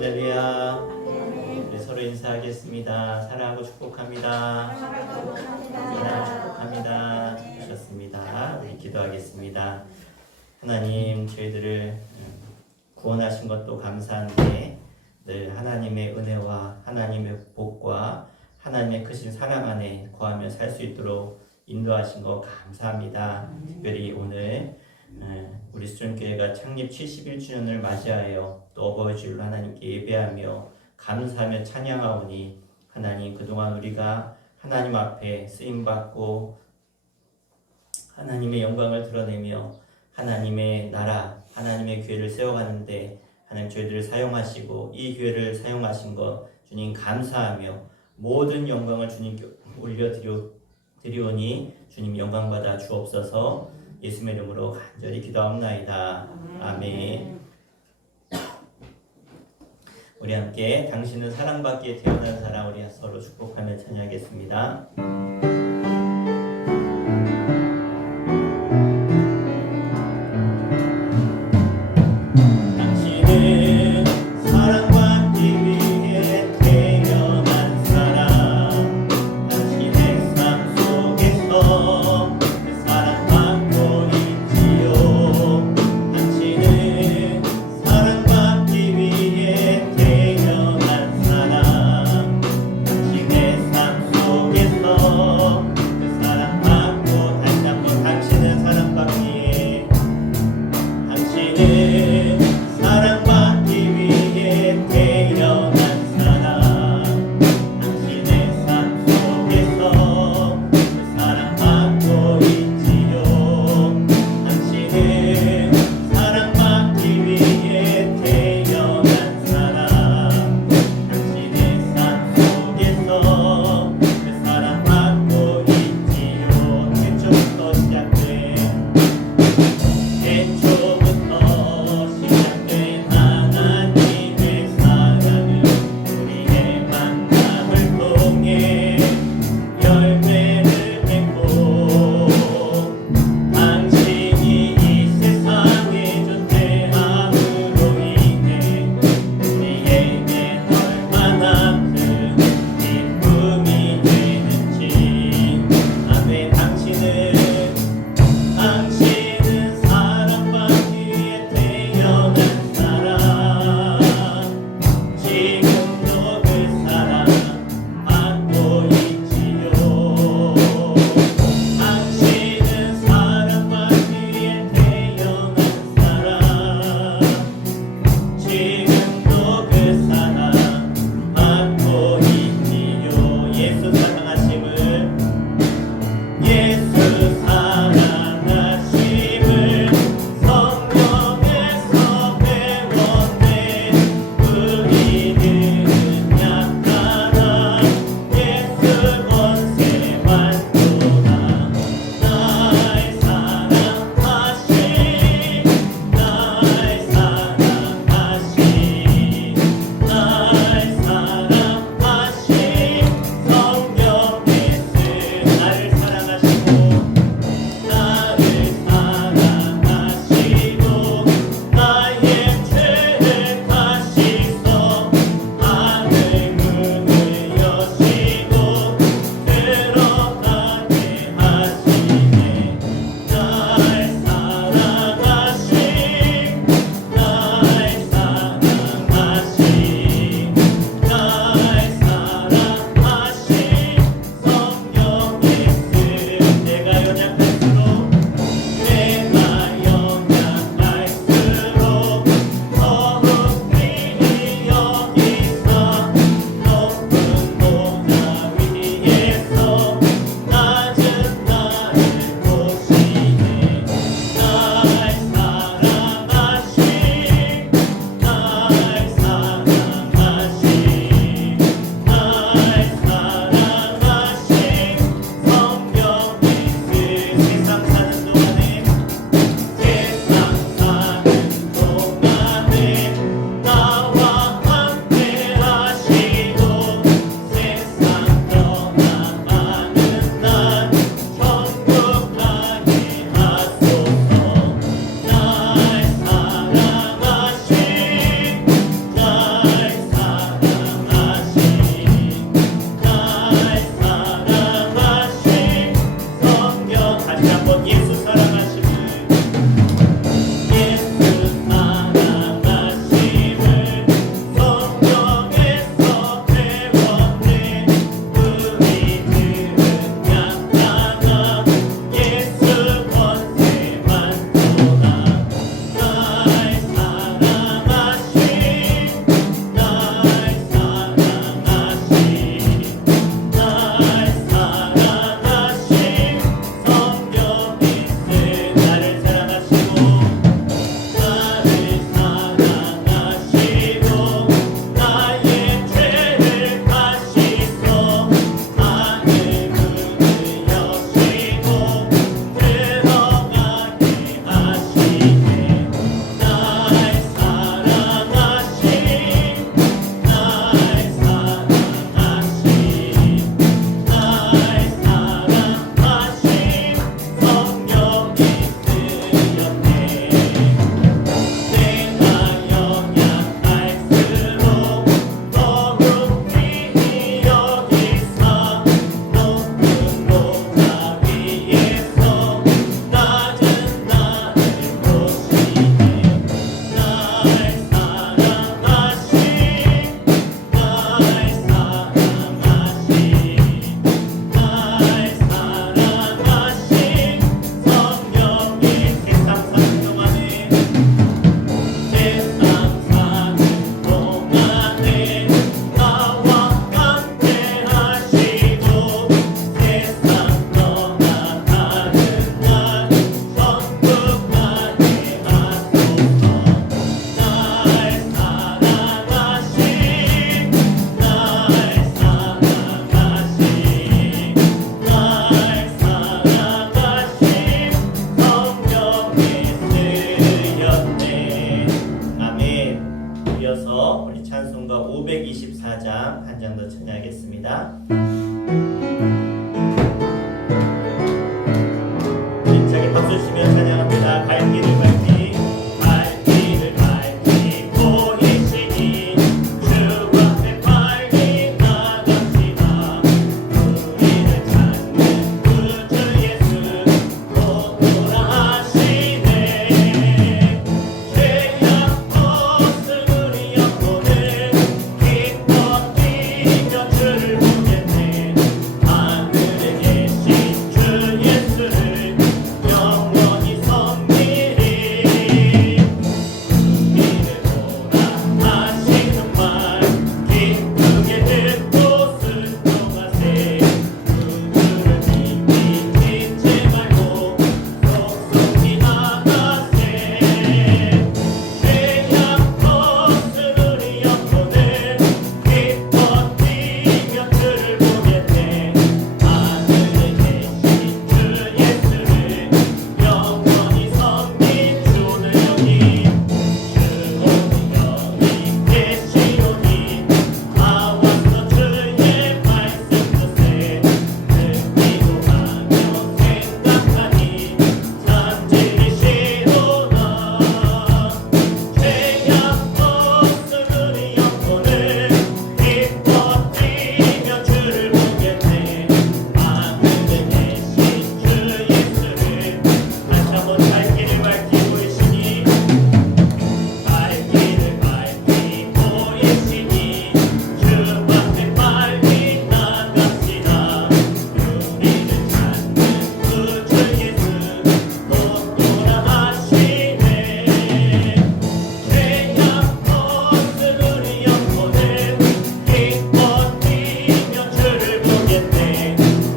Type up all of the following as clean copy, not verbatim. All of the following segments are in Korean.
할렐루야. 우리 서로 인사하겠습니다. 사랑하고 축복합니다. 사랑하고 축복합니다. 좋으셨습니다. 우리 기도하겠습니다. 하나님, 저희들을 구원하신 것도 감사한데 늘 하나님의 은혜와 하나님의 복과 하나님의 크신 사랑 안에 거하며 살 수 있도록 인도하신 거 감사합니다. 특별히 오늘 우리 수정교회가 창립 71주년을 맞이하여 또 어버이 주일로 하나님께 예배하며 감사하며 찬양하오니 하나님, 그동안 우리가 하나님 앞에 쓰임받고 하나님의 영광을 드러내며 하나님의 나라, 하나님의 교회를 세워가는데 하나님 저희들을 사용하시고 이 교회를 사용하신 것 주님 감사하며 모든 영광을 주님께 올려드리오니 주님 영광받아 주옵소서. 예수님의 이름으로 간절히 기도합나이다. 아멘. 우리 함께 당신은 사랑받기에 태어난 사람, 우리 서로 축복하며 찬양하겠습니다. 당신은 사랑받기 위해 태어난 사람, 당신의 삶 속에서 그 사랑받고 있지요. 당신은 사랑받기 위해 태어난 사람, 당신의 삶 속에서 이어서 우리 찬송가 524장 한 장 더 찬양하겠습니다. 힘차게 박수 치며 찬양합니다. 갈 길을 밝히 갈 길을 밝히 보이시니 주 앞에 빨리 나갑시다. 우리를 찾는 구주 예수 곧 돌아가시네. 죄악 없음 우리 영혼을 기뻐 뛰며 주를 보겠네. 하늘에 계신 주 예수를 영원히 섬기리. 우리를 돌아하시는 말 기쁘게 듣고 순종하세. 그들을 믿기 잊지 말고 속속히 나가세. 죄악 없음 우리 영혼을 기뻐 뛰며 주를 보겠네. 하늘에 계신 주 예수를 영원히 섬긴 주는 여기 계시오니 나와서 주의 말씀 듣세. 듣기도 하며 생각하니 참지리시로다. 죄악 없음 우리 영혼을 기뻐 뛰며 주를 보겠네. 하늘에 계신 주 예수를 다시 한번 갈 길을 밝히 보이시니 갈 길을 밝히 보이시니 주 앞에 빨리 나갑시다. 우리를 찾는 구주 예수 곧 돌아가시네. 죄악 없음 우리 영혼을 기뻐 뛰며 주를 보겠네.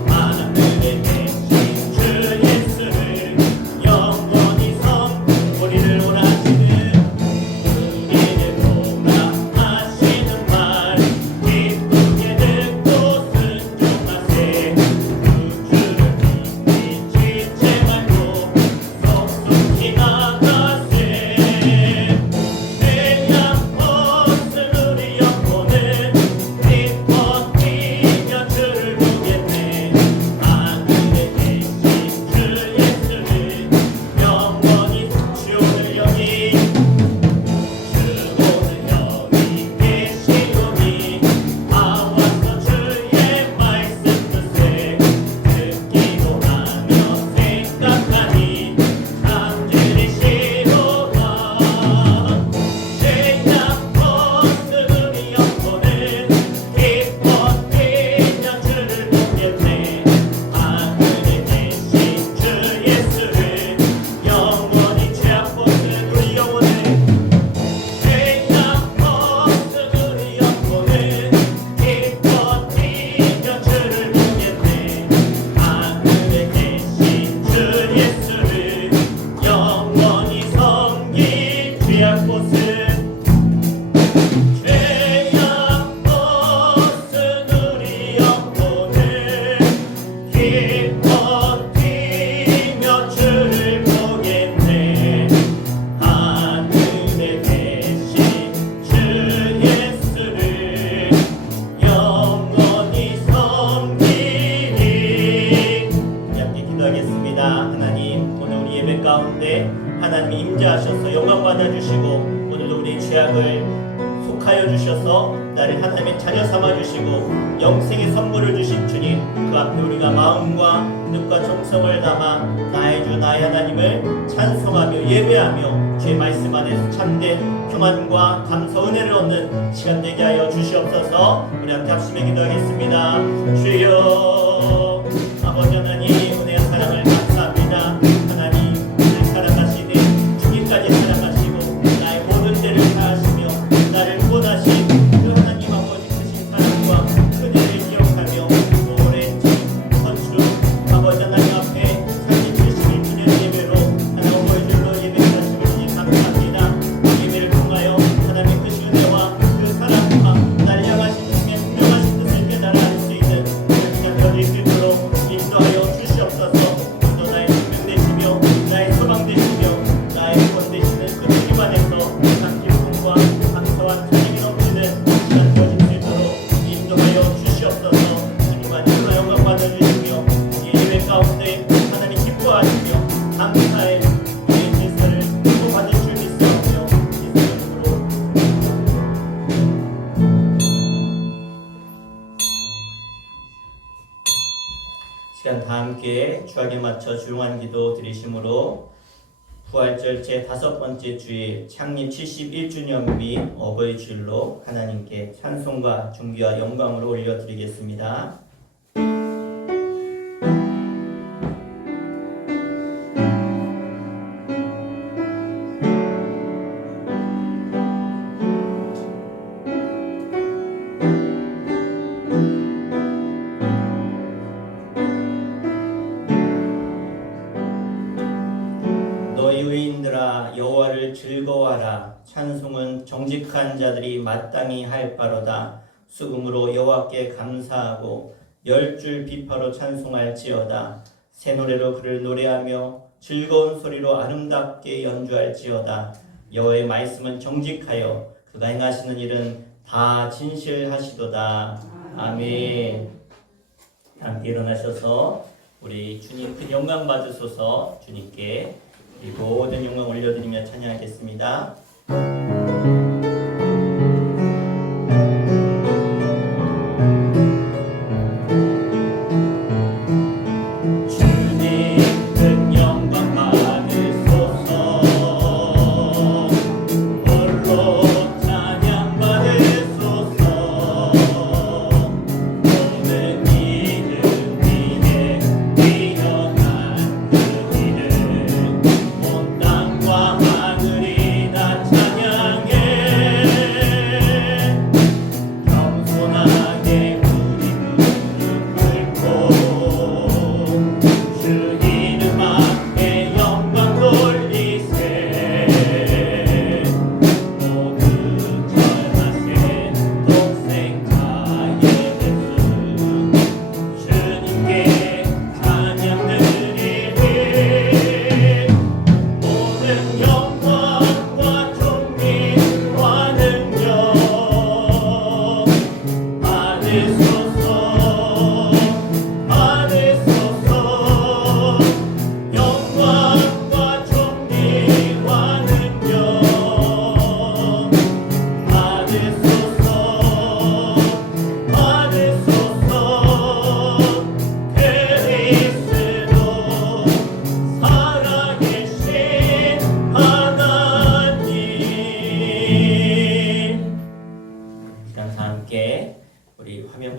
하늘에 계신 주 예수를 영원히 우리를 원하시는 말 기쁘게 듣고 순종하세. 구주를 믿기 잊지 말고 속속히 나가세. 죄악 없음 우리 영혼을 기뻐 뛰며 주를 보겠네. 하늘에 계신 주 예수를 영원히 주 오늘 여기 계시오니 나와서 주의 말씀 듣세. 듣기도 하며 생각하니 참지리시로다. 죄악 없음 우리 영혼을 기뻐 뛰며 주를 보겠네. 하늘에 계신 주 예수를 영원히 죄악 없음 우리 영혼을 죄악 없음 우리 영혼을 기뻐 뛰며 주를 보겠네. 하늘에 계신 주 예수를 영원히 섬길 죄악 없음 죄악 없음 우리 영혼을 기뻐 뛰며 주를 보겠네. 하늘에 계신 주 예수를 영원히 섬기리. 함께 기도하겠습니다. 하나님, 오늘 우리 예배 가운데 하나님이 임재하셔서 영광 받아주시고 오늘도 우리 죄악을 속하여 주셔서 나를 하나님의 자녀 삼아 주시고 영생의 선물을 주신 주님, 그 앞에 우리가 마음과 뜻과 정성을 담아 나의 주 나의 하나님을 찬송하며 예배하며 주의 말씀 안에서 참된 평안과 감사 은혜를 얻는 시간 되게 하여 주시옵소서. 우리 함께 합심해 기도하겠습니다. 주여, 아버지 하나님, 은혜와 사랑을 감사합니다. 하나님, 나를 사랑하시니 죽기까지 사랑하시고 나의 모든 죄를 사하시며 나를 구원하신 그 하나님 아버지 크신 사랑과 은혜를 기억하며 오랜 선주 아버지 하나님 앞에 37주년 예배로 하나님 보여줄로 예배하시고 주님 감사합니다. 예배를 통하여 하나님의 크신 은혜와 그 사랑과 날 향하신 주님의 분명하신 뜻을 깨달아 알 수 있는 그냥 별이 있도록 인도하여 주시옵소서. 시간 주어질 수 있도록 인도하여 주시옵소서. 주님만 천하 영광 받아주시며 우리 예배 가운데 하나님 기뻐하시며 감사의 우리의 제사를 또 받을 줄 믿사오며 예수 시간 다 함께 주하게 맞춰 조용한 기도 드리심으로 부활절 제5번째 주일 창립 71주년 및 어버이 주일로 하나님께 찬송과 존귀와 영광을 올려드리겠습니다. 너희 의인들아 여호와를 즐거워하라. 찬송은 정직한 자들이 마땅히 할 바로다. 수금으로 여호와께 감사하고 10줄 비파로 찬송할지어다. 새 노래로 그를 노래하며 즐거운 소리로 아름답게 연주할지어다. 여호와의 말씀은 정직하여 그가 행하시는 일은 다 진실하시도다. 아멘. 함께 일어나셔서 우리 주님 큰 영광 받으소서. 주님께 이 모든 영광 올려드리며 찬양하겠습니다.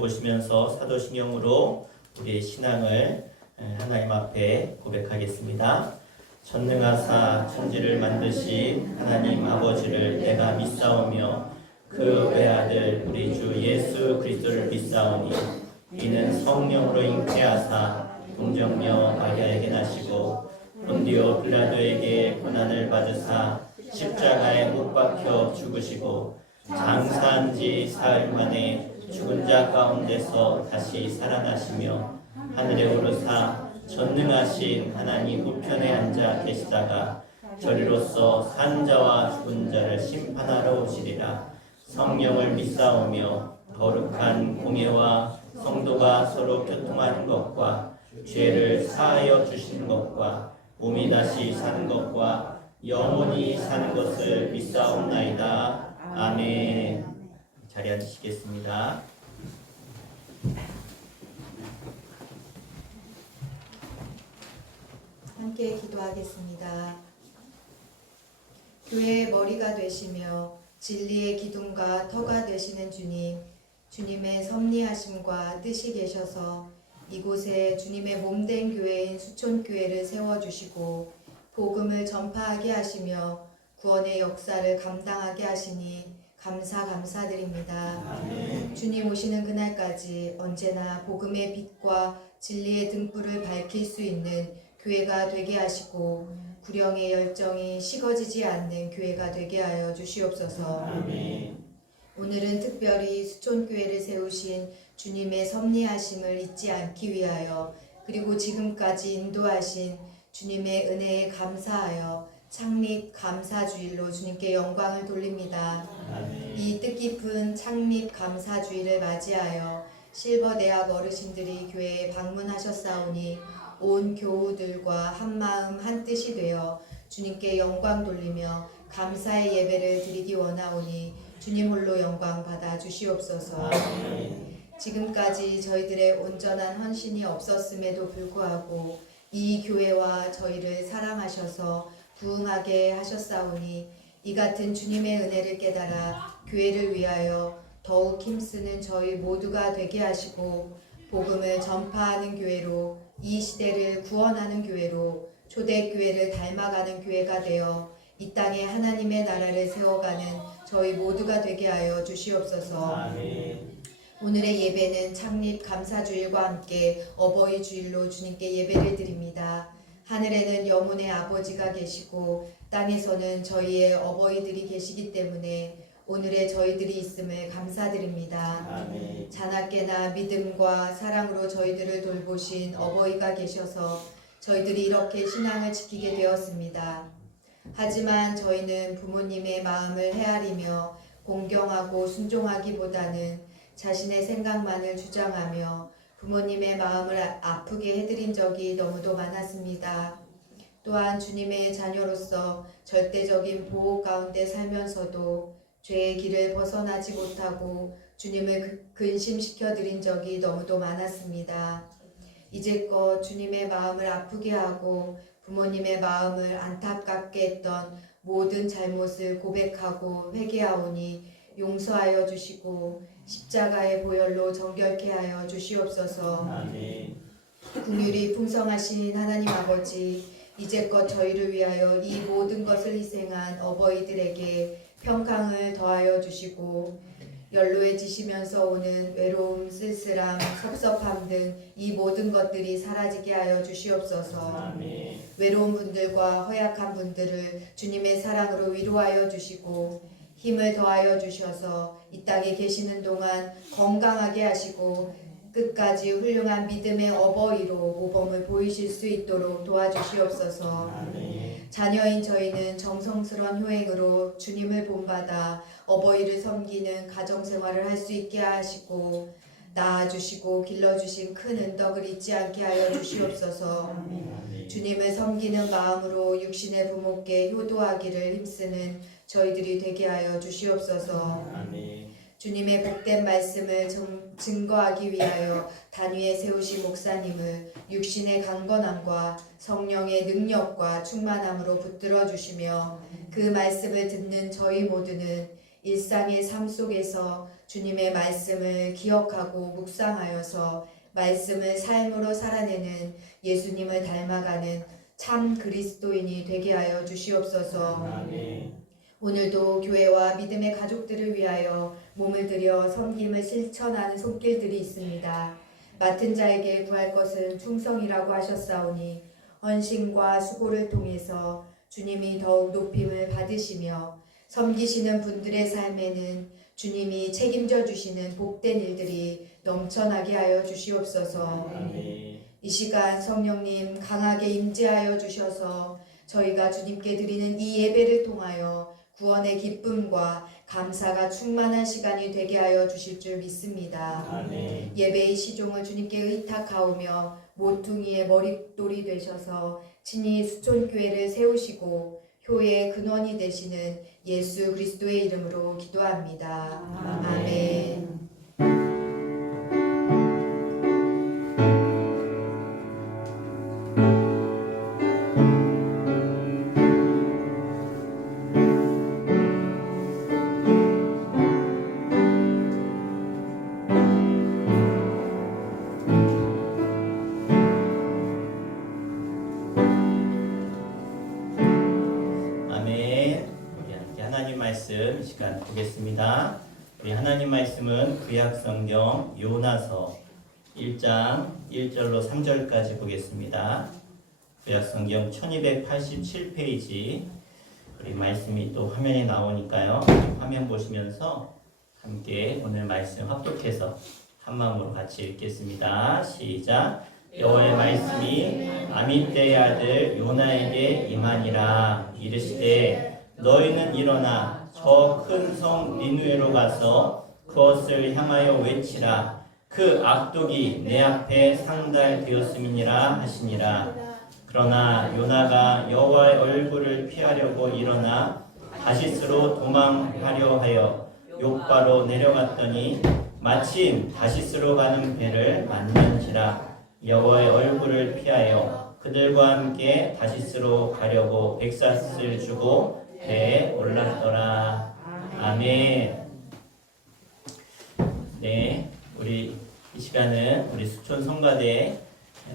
보시면서 사도신경으로 우리의 신앙을 하나님 앞에 고백하겠습니다. 전능하사 천지를 만드신 하나님 아버지를 내가 믿사오며 그 외아들 우리 주 예수 그리스도를 믿사오니 이는 성령으로 잉태하사 동정녀 마리아에게 나시고 본디오 빌라도에게 고난을 받으사 십자가에 못 박혀 죽으시고 장사한 지 사흘 만에 죽은 자 가운데서 다시 살아나시며 하늘에 오르사 전능하신 하나님 우편에 앉아 계시다가 저리로서 산 자와 죽은 자를 심판하러 오시리라. 성령을 믿사오며 거룩한 공예와 성도가 서로 교통하는 것과 죄를 사하여 주시는 것과 몸이 다시 사는 것과 영원히 사는 것을 믿사옵나이다. 아멘. 자리에 앉으시겠습니다. 함께 기도하겠습니다. 교회의 머리가 되시며 진리의 기둥과 터가 되시는 주님, 주님의 섭리하심과 뜻이 계셔서 이곳에 주님의 몸된 교회인 수촌교회를 세워주시고 복음을 전파하게 하시며 구원의 역사를 감당하게 하시니 감사드립니다. 아멘. 주님 오시는 그날까지 언제나 복음의 빛과 진리의 등불을 밝힐 수 있는 교회가 되게 하시고 구령의 열정이 식어지지 않는 교회가 되게 하여 주시옵소서. 아멘. 오늘은 특별히 수촌교회를 세우신 주님의 섭리하심을 잊지 않기 위하여 그리고 지금까지 인도하신 주님의 은혜에 감사하여 창립 감사주일로 주님께 영광을 돌립니다. 아멘. 이 뜻깊은 창립 감사주일을 맞이하여 실버대학 어르신들이 교회에 방문하셨사오니 온 교우들과 한마음 한뜻이 되어 주님께 영광 돌리며 감사의 예배를 드리기 원하오니 주님 홀로 영광 받아 주시옵소서. 지금까지 저희들의 온전한 헌신이 없었음에도 불구하고 이 교회와 저희를 사랑하셔서 부응하게 하셨사오니 이 같은 주님의 은혜를 깨달아 교회를 위하여 더욱 힘쓰는 저희 모두가 되게 하시고 복음을 전파하는 교회로 이 시대를 구원하는 교회로 초대교회를 닮아가는 교회가 되어 이 땅에 하나님의 나라를 세워가는 저희 모두가 되게 하여 주시옵소서. 아멘. 오늘의 예배는 창립 감사주일과 함께 어버이 주일로 주님께 예배를 드립니다. 하늘에는 영혼의 아버지가 계시고 땅에서는 저희의 어버이들이 계시기 때문에 오늘의 저희들이 있음을 감사드립니다. 아멘. 자나깨나 믿음과 사랑으로 저희들을 돌보신 어버이가 계셔서 저희들이 이렇게 신앙을 지키게 되었습니다. 하지만 저희는 부모님의 마음을 헤아리며 공경하고 순종하기보다는 자신의 생각만을 주장하며 부모님의 마음을 아프게 해드린 적이 너무도 많았습니다. 또한 주님의 자녀로서 절대적인 보호 가운데 살면서도 죄의 길을 벗어나지 못하고 주님을 근심시켜 드린 적이 너무도 많았습니다. 이제껏 주님의 마음을 아프게 하고 부모님의 마음을 안타깝게 했던 모든 잘못을 고백하고 회개하오니 용서하여 주시고 십자가의 보혈로 정결케 하여 주시옵소서. 아멘. 긍휼이 풍성하신 하나님 아버지, 이제껏 저희를 위하여 이 모든 것을 희생한 어버이들에게 평강을 더하여 주시고 연로해지시면서 오는 외로움, 쓸쓸함, 섭섭함 등 이 모든 것들이 사라지게 하여 주시옵소서. 아멘. 외로운 분들과 허약한 분들을 주님의 사랑으로 위로하여 주시고 힘을 더하여 주셔서 이 땅에 계시는 동안 건강하게 하시고 끝까지 훌륭한 믿음의 어버이로 모범을 보이실 수 있도록 도와주시옵소서. 아멘. 자녀인 저희는 정성스러운 효행으로 주님을 본받아 어버이를 섬기는 가정생활을 할 수 있게 하시고 낳아주시고 길러주신 큰 은덕을 잊지 않게 하여 주시옵소서. 아멘. 주님을 섬기는 마음으로 육신의 부모께 효도하기를 힘쓰는 저희들이 되게 하여 주시옵소서. 아멘. 주님의 복된 말씀을 증거하기 위하여 단위에 세우신 목사님을 육신의 강건함과 성령의 능력과 충만함으로 붙들어 주시며 그 말씀을 듣는 저희 모두는 일상의 삶 속에서 주님의 말씀을 기억하고 묵상하여서 말씀을 삶으로 살아내는 예수님을 닮아가는 참 그리스도인이 되게 하여 주시옵소서. 아멘. 오늘도 교회와 믿음의 가족들을 위하여 몸을 들여 섬김을 실천하는 손길들이 있습니다. 맡은 자에게 구할 것은 충성이라고 하셨사오니 헌신과 수고를 통해서 주님이 더욱 높임을 받으시며 섬기시는 분들의 삶에는 주님이 책임져 주시는 복된 일들이 넘쳐나게 하여 주시옵소서. 아멘. 이 시간 성령님 강하게 임재하여 주셔서 저희가 주님께 드리는 이 예배를 통하여 구원의 기쁨과 감사가 충만한 시간이 되게 하여 주실 줄 믿습니다. 아멘. 예배의 시종을 주님께 의탁하오며 모퉁이의 머릿돌이 되셔서 친히 수촌교회를 세우시고 효의 근원이 되시는 예수 그리스도의 이름으로 기도합니다. 아멘. 아멘. 우리 함께 하나님 말씀 이 시간 보겠습니다. 우리 하나님 말씀은 구약 성경 요나서 1장 1절로 3절까지 보겠습니다. 구약 성경 1287페이지. 우리 말씀이 또 화면에 나오니까요. 화면 보시면서 함께 오늘 말씀 합독해서 한 마음으로 같이 읽겠습니다. 시작. 여호와의 말씀이 아미떼의 아들 요나에게 임하니라. 이르시되 너희는 일어나 저 큰 성 니느웨로 가서 그것을 향하여 외치라. 그 악독이 내 앞에 상달되었음이니라 하시니라. 그러나 요나가 여호와의 얼굴을 피하려고 일어나 다시스로 도망하려 하여 욥바로 내려갔더니 마침 다시스로 가는 배를 만난지라. 여호와의 얼굴을 피하여 그들과 함께 다시스로 가려고 백사스를 주고 배에 올랐더라. 아멘. 네, 우리 이 시간은 우리 수촌 성가대에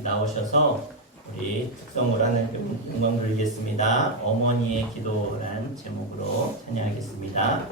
나오셔서 우리 특성으로 하는 영광 돌리겠습니다. 어머니의 기도란 제목으로 찬양하겠습니다.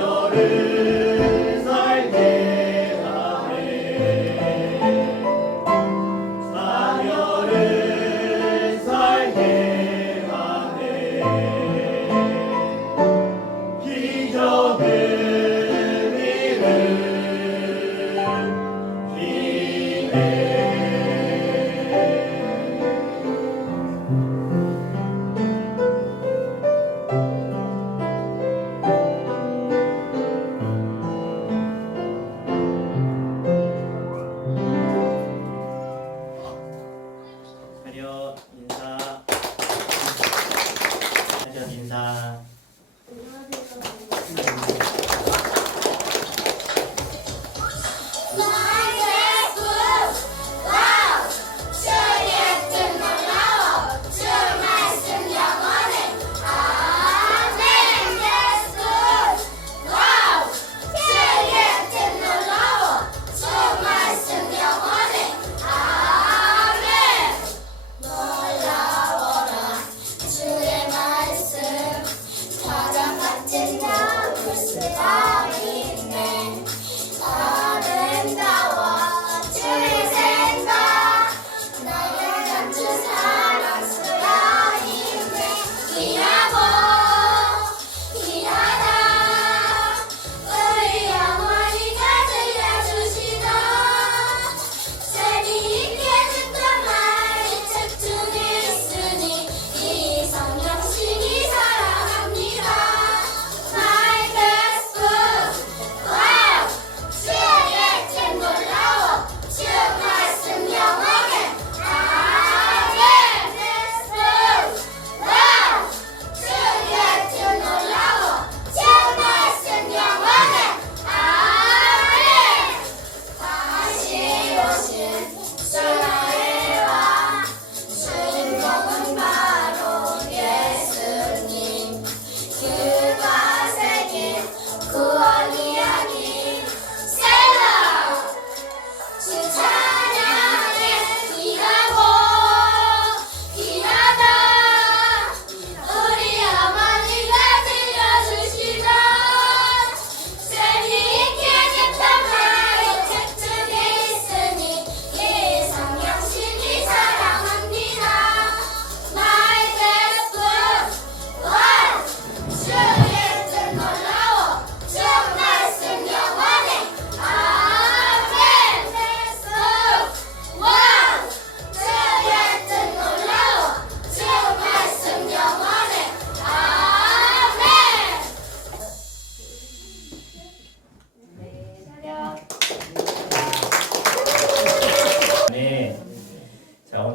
자녀를 살게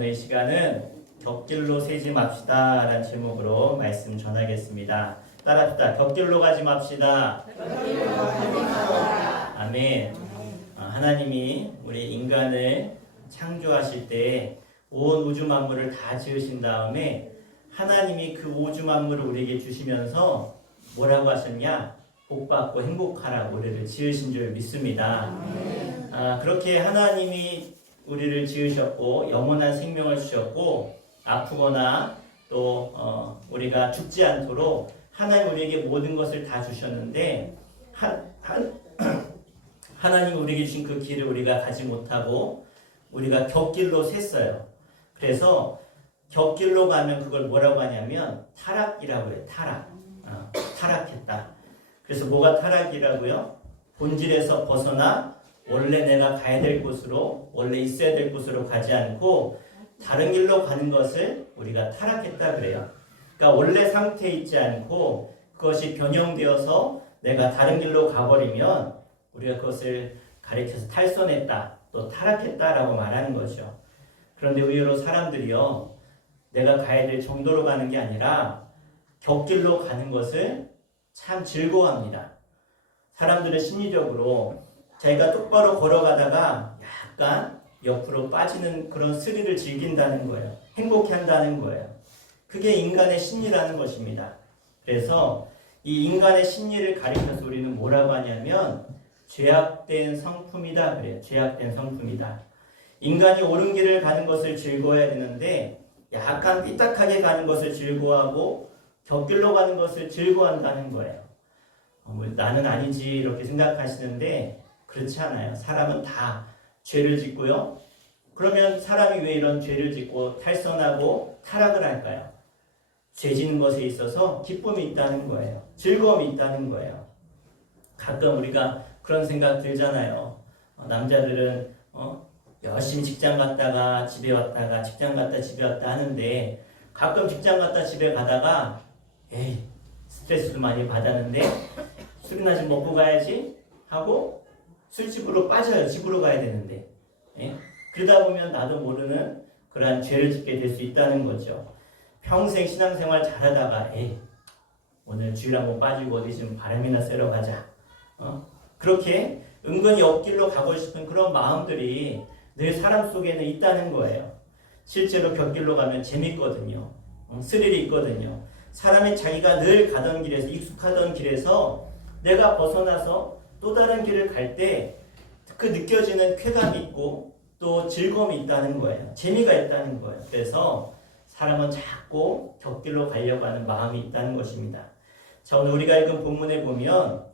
오늘 이 시간은 곁길로 새지 맙시다 라는 제목으로 말씀 전하겠습니다. 따라합시다. 곁길로 가지 맙시다. 아멘. 하나님이 우리 인간을 창조하실 때 온 우주 만물을 다 지으신 다음에 하나님이 그 우주 만물을 우리에게 주시면서 뭐라고 하셨냐? 복받고 행복하라고 우리를 지으신 줄 믿습니다. 그렇게 하나님이 우리를 지으셨고 영원한 생명을 주셨고 아프거나 또 우리가 죽지 않도록 하나님 우리에게 모든 것을 다 주셨는데 하나님 우리에게 주신 그 길을 우리가 가지 못하고 우리가 곁길로 샜어요. 그래서 곁길로 가면 그걸 뭐라고 하냐면 타락이라고 해요. 타락했다. 그래서 뭐가 타락이라고요? 본질에서 벗어나 원래 내가 가야 될 곳으로, 원래 있어야 될 곳으로 가지 않고 다른 길로 가는 것을 우리가 타락했다 그래요. 그러니까 원래 상태에 있지 않고 그것이 변형되어서 내가 다른 길로 가버리면 우리가 그것을 가리켜서 탈선했다, 또 타락했다라고 말하는 거죠. 그런데 의외로 사람들이요, 내가 가야 될 정도로 가는 게 아니라 곁길로 가는 것을 참 즐거워합니다. 사람들은 심리적으로 자기가 똑바로 걸어가다가 약간 옆으로 빠지는 그런 스릴을 즐긴다는 거예요. 행복해한다는 거예요. 그게 인간의 심리라는 것입니다. 그래서 이 인간의 심리를 가리켜서 우리는 뭐라고 하냐면 죄악된 성품이다 그래요. 죄악된 성품이다. 인간이 옳은 길을 가는 것을 즐거워해야 되는데 약간 삐딱하게 가는 것을 즐거워하고 곁길로 가는 것을 즐거워한다는 거예요. 나는 아니지 이렇게 생각하시는데 그렇지 않아요. 사람은 다 죄를 짓고요. 그러면 사람이 왜 이런 죄를 짓고 탈선하고 타락을 할까요? 죄 짓는 것에 있어서 기쁨이 있다는 거예요. 즐거움이 있다는 거예요. 가끔 우리가 그런 생각 들잖아요. 남자들은 열심히 직장 갔다가 집에 왔다가 직장 갔다 집에 왔다 하는데 가끔 직장 갔다 집에 가다가 에이 스트레스도 많이 받았는데 술이나 좀 먹고 가야지 하고 술집으로 빠져요. 집으로 가야 되는데 그러다 보면 나도 모르는 그러한 죄를 짓게 될 수 있다는 거죠. 평생 신앙생활 잘하다가 에이 오늘 주일 한번 빠지고 어디 좀 바람이나 쐬러 가자 그렇게 은근히 옆길로 가고 싶은 그런 마음들이 늘 사람 속에는 있다는 거예요. 실제로 곁길로 가면 재밌거든요. 스릴이 있거든요. 사람이 자기가 늘 가던 길에서 익숙하던 길에서 내가 벗어나서 또 다른 길을 갈 때 그 느껴지는 쾌감이 있고 또 즐거움이 있다는 거예요. 재미가 있다는 거예요. 그래서 사람은 자꾸 곁길로 가려고 하는 마음이 있다는 것입니다. 자, 오늘 우리가 읽은 본문에 보면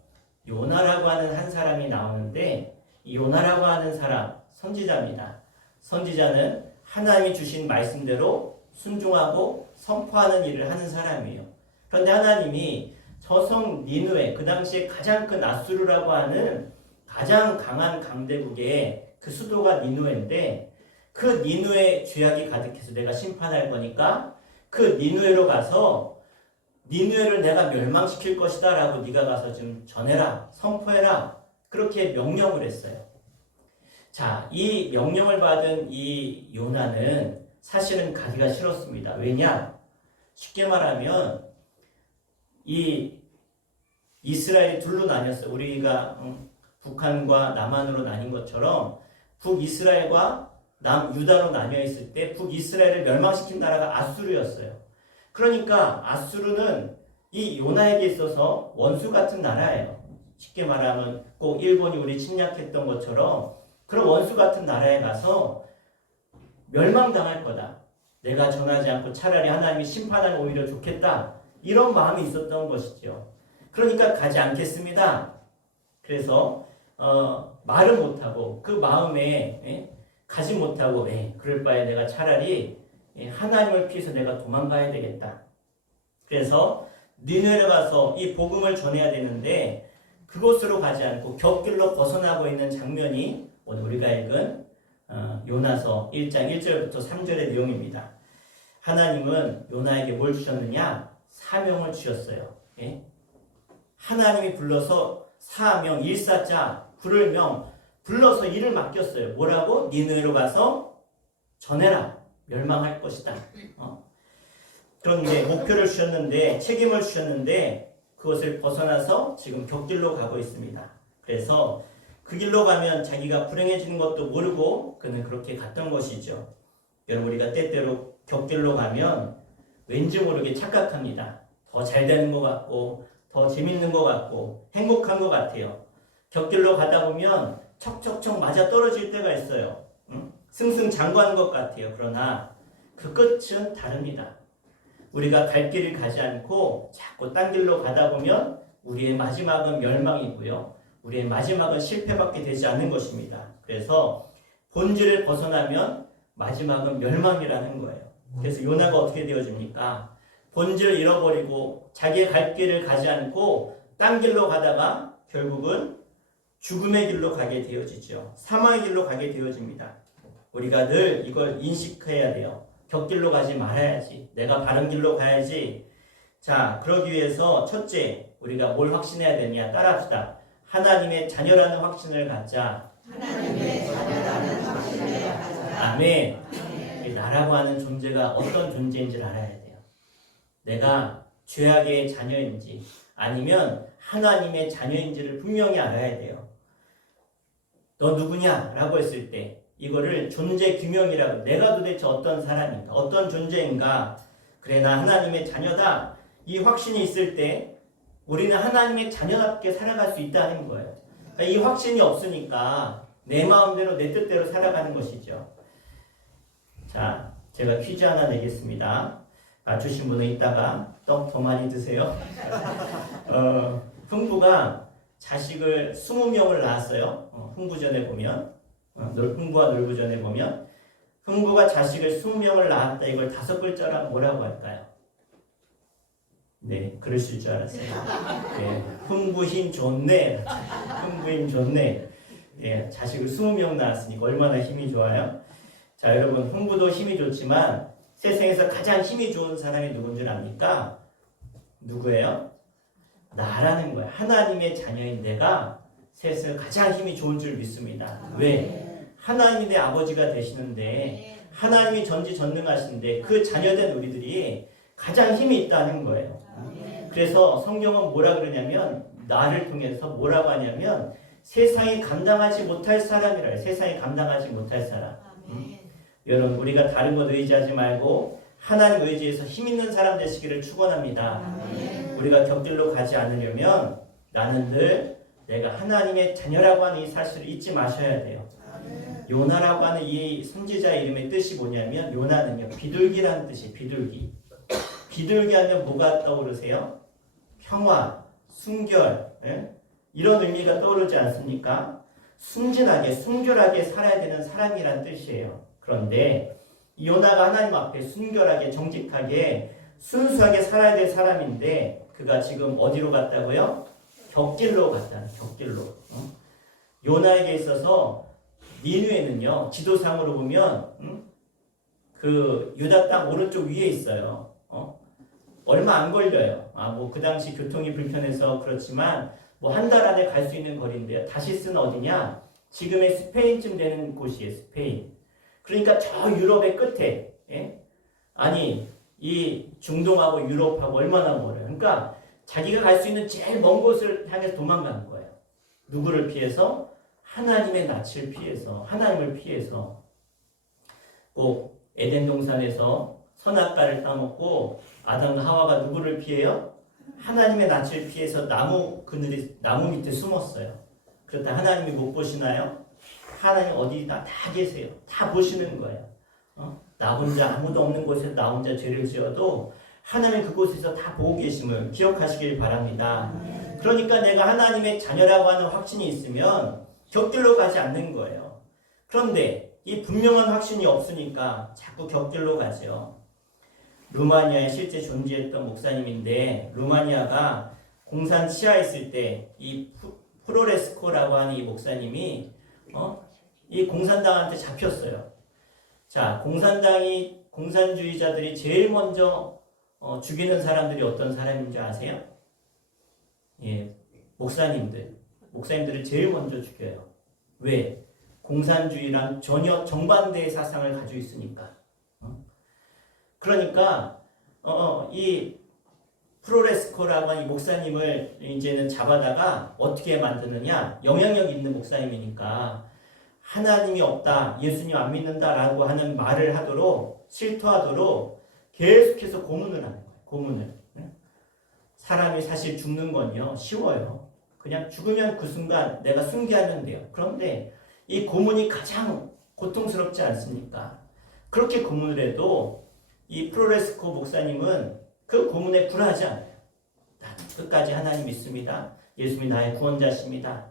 요나라고 하는 한 사람이 나오는데 이 요나라고 하는 사람 선지자입니다. 선지자는 하나님이 주신 말씀대로 순종하고 선포하는 일을 하는 사람이에요. 그런데 하나님이 저성 니느웨, 그 당시에 가장 큰 아수르라고 하는 가장 강한 강대국의 그 수도가 니느웨인데 그 니느웨 죄악이 가득해서 내가 심판할 거니까 그 니느웨로 가서 니느웨를 내가 멸망시킬 것이다 라고 네가 가서 좀 전해라, 선포해라 그렇게 명령을 했어요. 자, 이 명령을 받은 이 요나는 사실은 가기가 싫었습니다. 왜냐? 쉽게 말하면 이 이스라엘이 둘로 나뉘었어요. 우리가 북한과 남한으로 나뉜 것처럼 북이스라엘과 남유다로 나뉘어 있을 때 북이스라엘을 멸망시킨 나라가 아수르였어요. 그러니까 아수르는 이 요나에게 있어서 원수 같은 나라예요. 쉽게 말하면 꼭 일본이 우리 침략했던 것처럼 그런 원수 같은 나라에 가서 멸망당할 거다. 내가 전하지 않고 차라리 하나님이 심판하면 오히려 좋겠다. 이런 마음이 있었던 것이죠. 그러니까 가지 않겠습니다. 그래서 말을 못하고 그 마음에 가지 못하고 그럴 바에 내가 차라리 하나님을 피해서 내가 도망가야 되겠다. 그래서 니느웨로 가서 이 복음을 전해야 되는데 그곳으로 가지 않고 곁길로 벗어나고 있는 장면이 오늘 우리가 읽은 요나서 1장 1절부터 3절의 내용입니다. 하나님은 요나에게 뭘 주셨느냐? 사명을 주셨어요. 하나님이 불러서 사명, 일사자, 부를 명 불러서 일을 맡겼어요. 뭐라고? 니느웨로 가서 전해라, 멸망할 것이다. 그런데 목표를 주셨는데 책임을 주셨는데 그것을 벗어나서 지금 격길로 가고 있습니다. 그래서 그 길로 가면 자기가 불행해지는 것도 모르고 그는 그렇게 갔던 것이죠. 여러분 우리가 때때로 격길로 가면 왠지 모르게 착각합니다. 더 잘 되는 것 같고 더 재밌는 것 같고 행복한 것 같아요. 격길로 가다 보면 척척척 맞아 떨어질 때가 있어요. 승승장구하는 것 같아요. 그러나 그 끝은 다릅니다. 우리가 갈 길을 가지 않고 자꾸 딴 길로 가다 보면 우리의 마지막은 멸망이고요. 우리의 마지막은 실패밖에 되지 않는 것입니다. 그래서 본질을 벗어나면 마지막은 멸망이라는 거예요. 그래서 요나가 어떻게 되어집니까? 본질을 잃어버리고 자기의 갈 길을 가지 않고 딴 길로 가다가 결국은 죽음의 길로 가게 되어지죠. 사망의 길로 가게 되어집니다. 우리가 늘 이걸 인식해야 돼요. 격길로 가지 말아야지. 내가 바른 길로 가야지. 자, 그러기 위해서 첫째, 우리가 뭘 확신해야 되냐? 따라합시다. 하나님의 자녀라는 확신을 갖자. 하나님의 자녀라는 확신을 가져라. 아멘. 나라고 하는 존재가 어떤 존재인지를 알아야 돼요. 내가 죄악의 자녀인지 아니면 하나님의 자녀인지를 분명히 알아야 돼요. 너 누구냐? 라고 했을 때 이거를 존재 규명이라고, 내가 도대체 어떤 사람인가? 어떤 존재인가? 그래, 나 하나님의 자녀다. 이 확신이 있을 때 우리는 하나님의 자녀답게 살아갈 수 있다는 거예요. 그러니까 이 확신이 없으니까 내 마음대로 내 뜻대로 살아가는 것이죠. 자, 제가 퀴즈 하나 내겠습니다. 맞추신 분은 이따가 떡 더 많이 드세요. 흥부가 자식을 20명을 낳았어요. 흥부전에 보면, 흥부와 놀부전에 보면 흥부가 자식을 20명을 낳았다. 이걸 5글자로 뭐라고 할까요? 네, 그러실 줄 알았어요. 네, 흥부 힘 좋네. 흥부 힘 좋네. 네, 자식을 20명 낳았으니까 얼마나 힘이 좋아요? 자, 여러분, 흥부도 힘이 좋지만 세상에서 가장 힘이 좋은 사람이 누군 줄 압니까? 누구예요? 나라는 거야. 하나님의 자녀인 내가 세상에서 가장 힘이 좋은 줄 믿습니다. 왜? 하나님이 내 아버지가 되시는데 하나님이 전지전능하신데 그 자녀된 우리들이 가장 힘이 있다는 거예요. 그래서 성경은 뭐라 그러냐면 나를 통해서 뭐라고 하냐면 세상이 감당하지 못할 사람이라 해요. 세상이 감당하지 못할 사람. 여러분 우리가 다른 것 의지하지 말고 하나님 의지해서 힘 있는 사람 되시기를 축원합니다. 우리가 격길로 가지 않으려면 나는 늘 내가 하나님의 자녀라고 하는 이 사실을 잊지 마셔야 돼요. 요나라고 하는 이 선지자의 이름의 뜻이 뭐냐면 요나는요 비둘기라는 뜻이 비둘기. 비둘기 하면 뭐가 떠오르세요? 평화, 순결, 이런 의미가 떠오르지 않습니까? 순진하게, 순결하게 살아야 되는 사람이란 뜻이에요. 그런데 요나가 하나님 앞에 순결하게, 정직하게, 순수하게 살아야 될 사람인데 그가 지금 어디로 갔다고요? 격길로 갔다는, 격길로. 요나에게 있어서 니느웨는요 지도상으로 보면 그 유다 땅 오른쪽 위에 있어요. 얼마 안 걸려요. 뭐 그 당시 교통이 불편해서 그렇지만 뭐 한 달 안에 갈 수 있는 거리인데요. 다시스는 어디냐? 지금의 스페인쯤 되는 곳이에요. 스페인. 그러니까 저 유럽의 끝에, 아니 이 중동하고 유럽하고 얼마나 멀어요. 그러니까 자기가 갈 수 있는 제일 먼 곳을 향해서 도망가는 거예요. 누구를 피해서? 하나님의 낯을 피해서, 하나님을 피해서. 꼭 에덴 동산에서 선악과를 따먹고 아담과 하와가 누구를 피해요? 하나님의 낯을 피해서 나무 그늘이, 나무 밑에 숨었어요. 그렇다 하나님이 못 보시나요? 하나님 어디다 다 계세요. 다 보시는 거예요. 나 혼자 아무도 없는 곳에서 나 혼자 죄를 지어도 하나님 그곳에서 다 보고 계심을 기억하시길 바랍니다. 그러니까 내가 하나님의 자녀라고 하는 확신이 있으면 격길로 가지 않는 거예요. 그런데 이 분명한 확신이 없으니까 자꾸 격길로 가죠. 루마니아에 실제 존재했던 목사님인데 루마니아가 공산 치하에 있을 때 이 프로레스코라고 하는 이 목사님이 이 공산당한테 잡혔어요. 자, 공산주의자들이 제일 먼저 죽이는 사람들이 어떤 사람인지 아세요? 예, 목사님들을 제일 먼저 죽여요. 왜? 공산주의랑 전혀 정반대의 사상을 가지고 있으니까. 그러니까 이 프로레스코라고 하는 이 목사님을 이제는 잡아다가 어떻게 만드느냐, 영향력 있는 목사님이니까 하나님이 없다, 예수님 안 믿는다라고 하는 말을 하도록, 실토하도록 계속해서 고문을 하는 거예요. 고문을. 사람이 사실 죽는 건요 쉬워요. 그냥 죽으면 그 순간 내가 순교하면 돼요. 그런데 이 고문이 가장 고통스럽지 않습니까? 그렇게 고문을 해도 이 프로레스코 목사님은 그 고문에 굴하지 않아요. 나는 끝까지 하나님 믿습니다. 예수님이 나의 구원자십니다.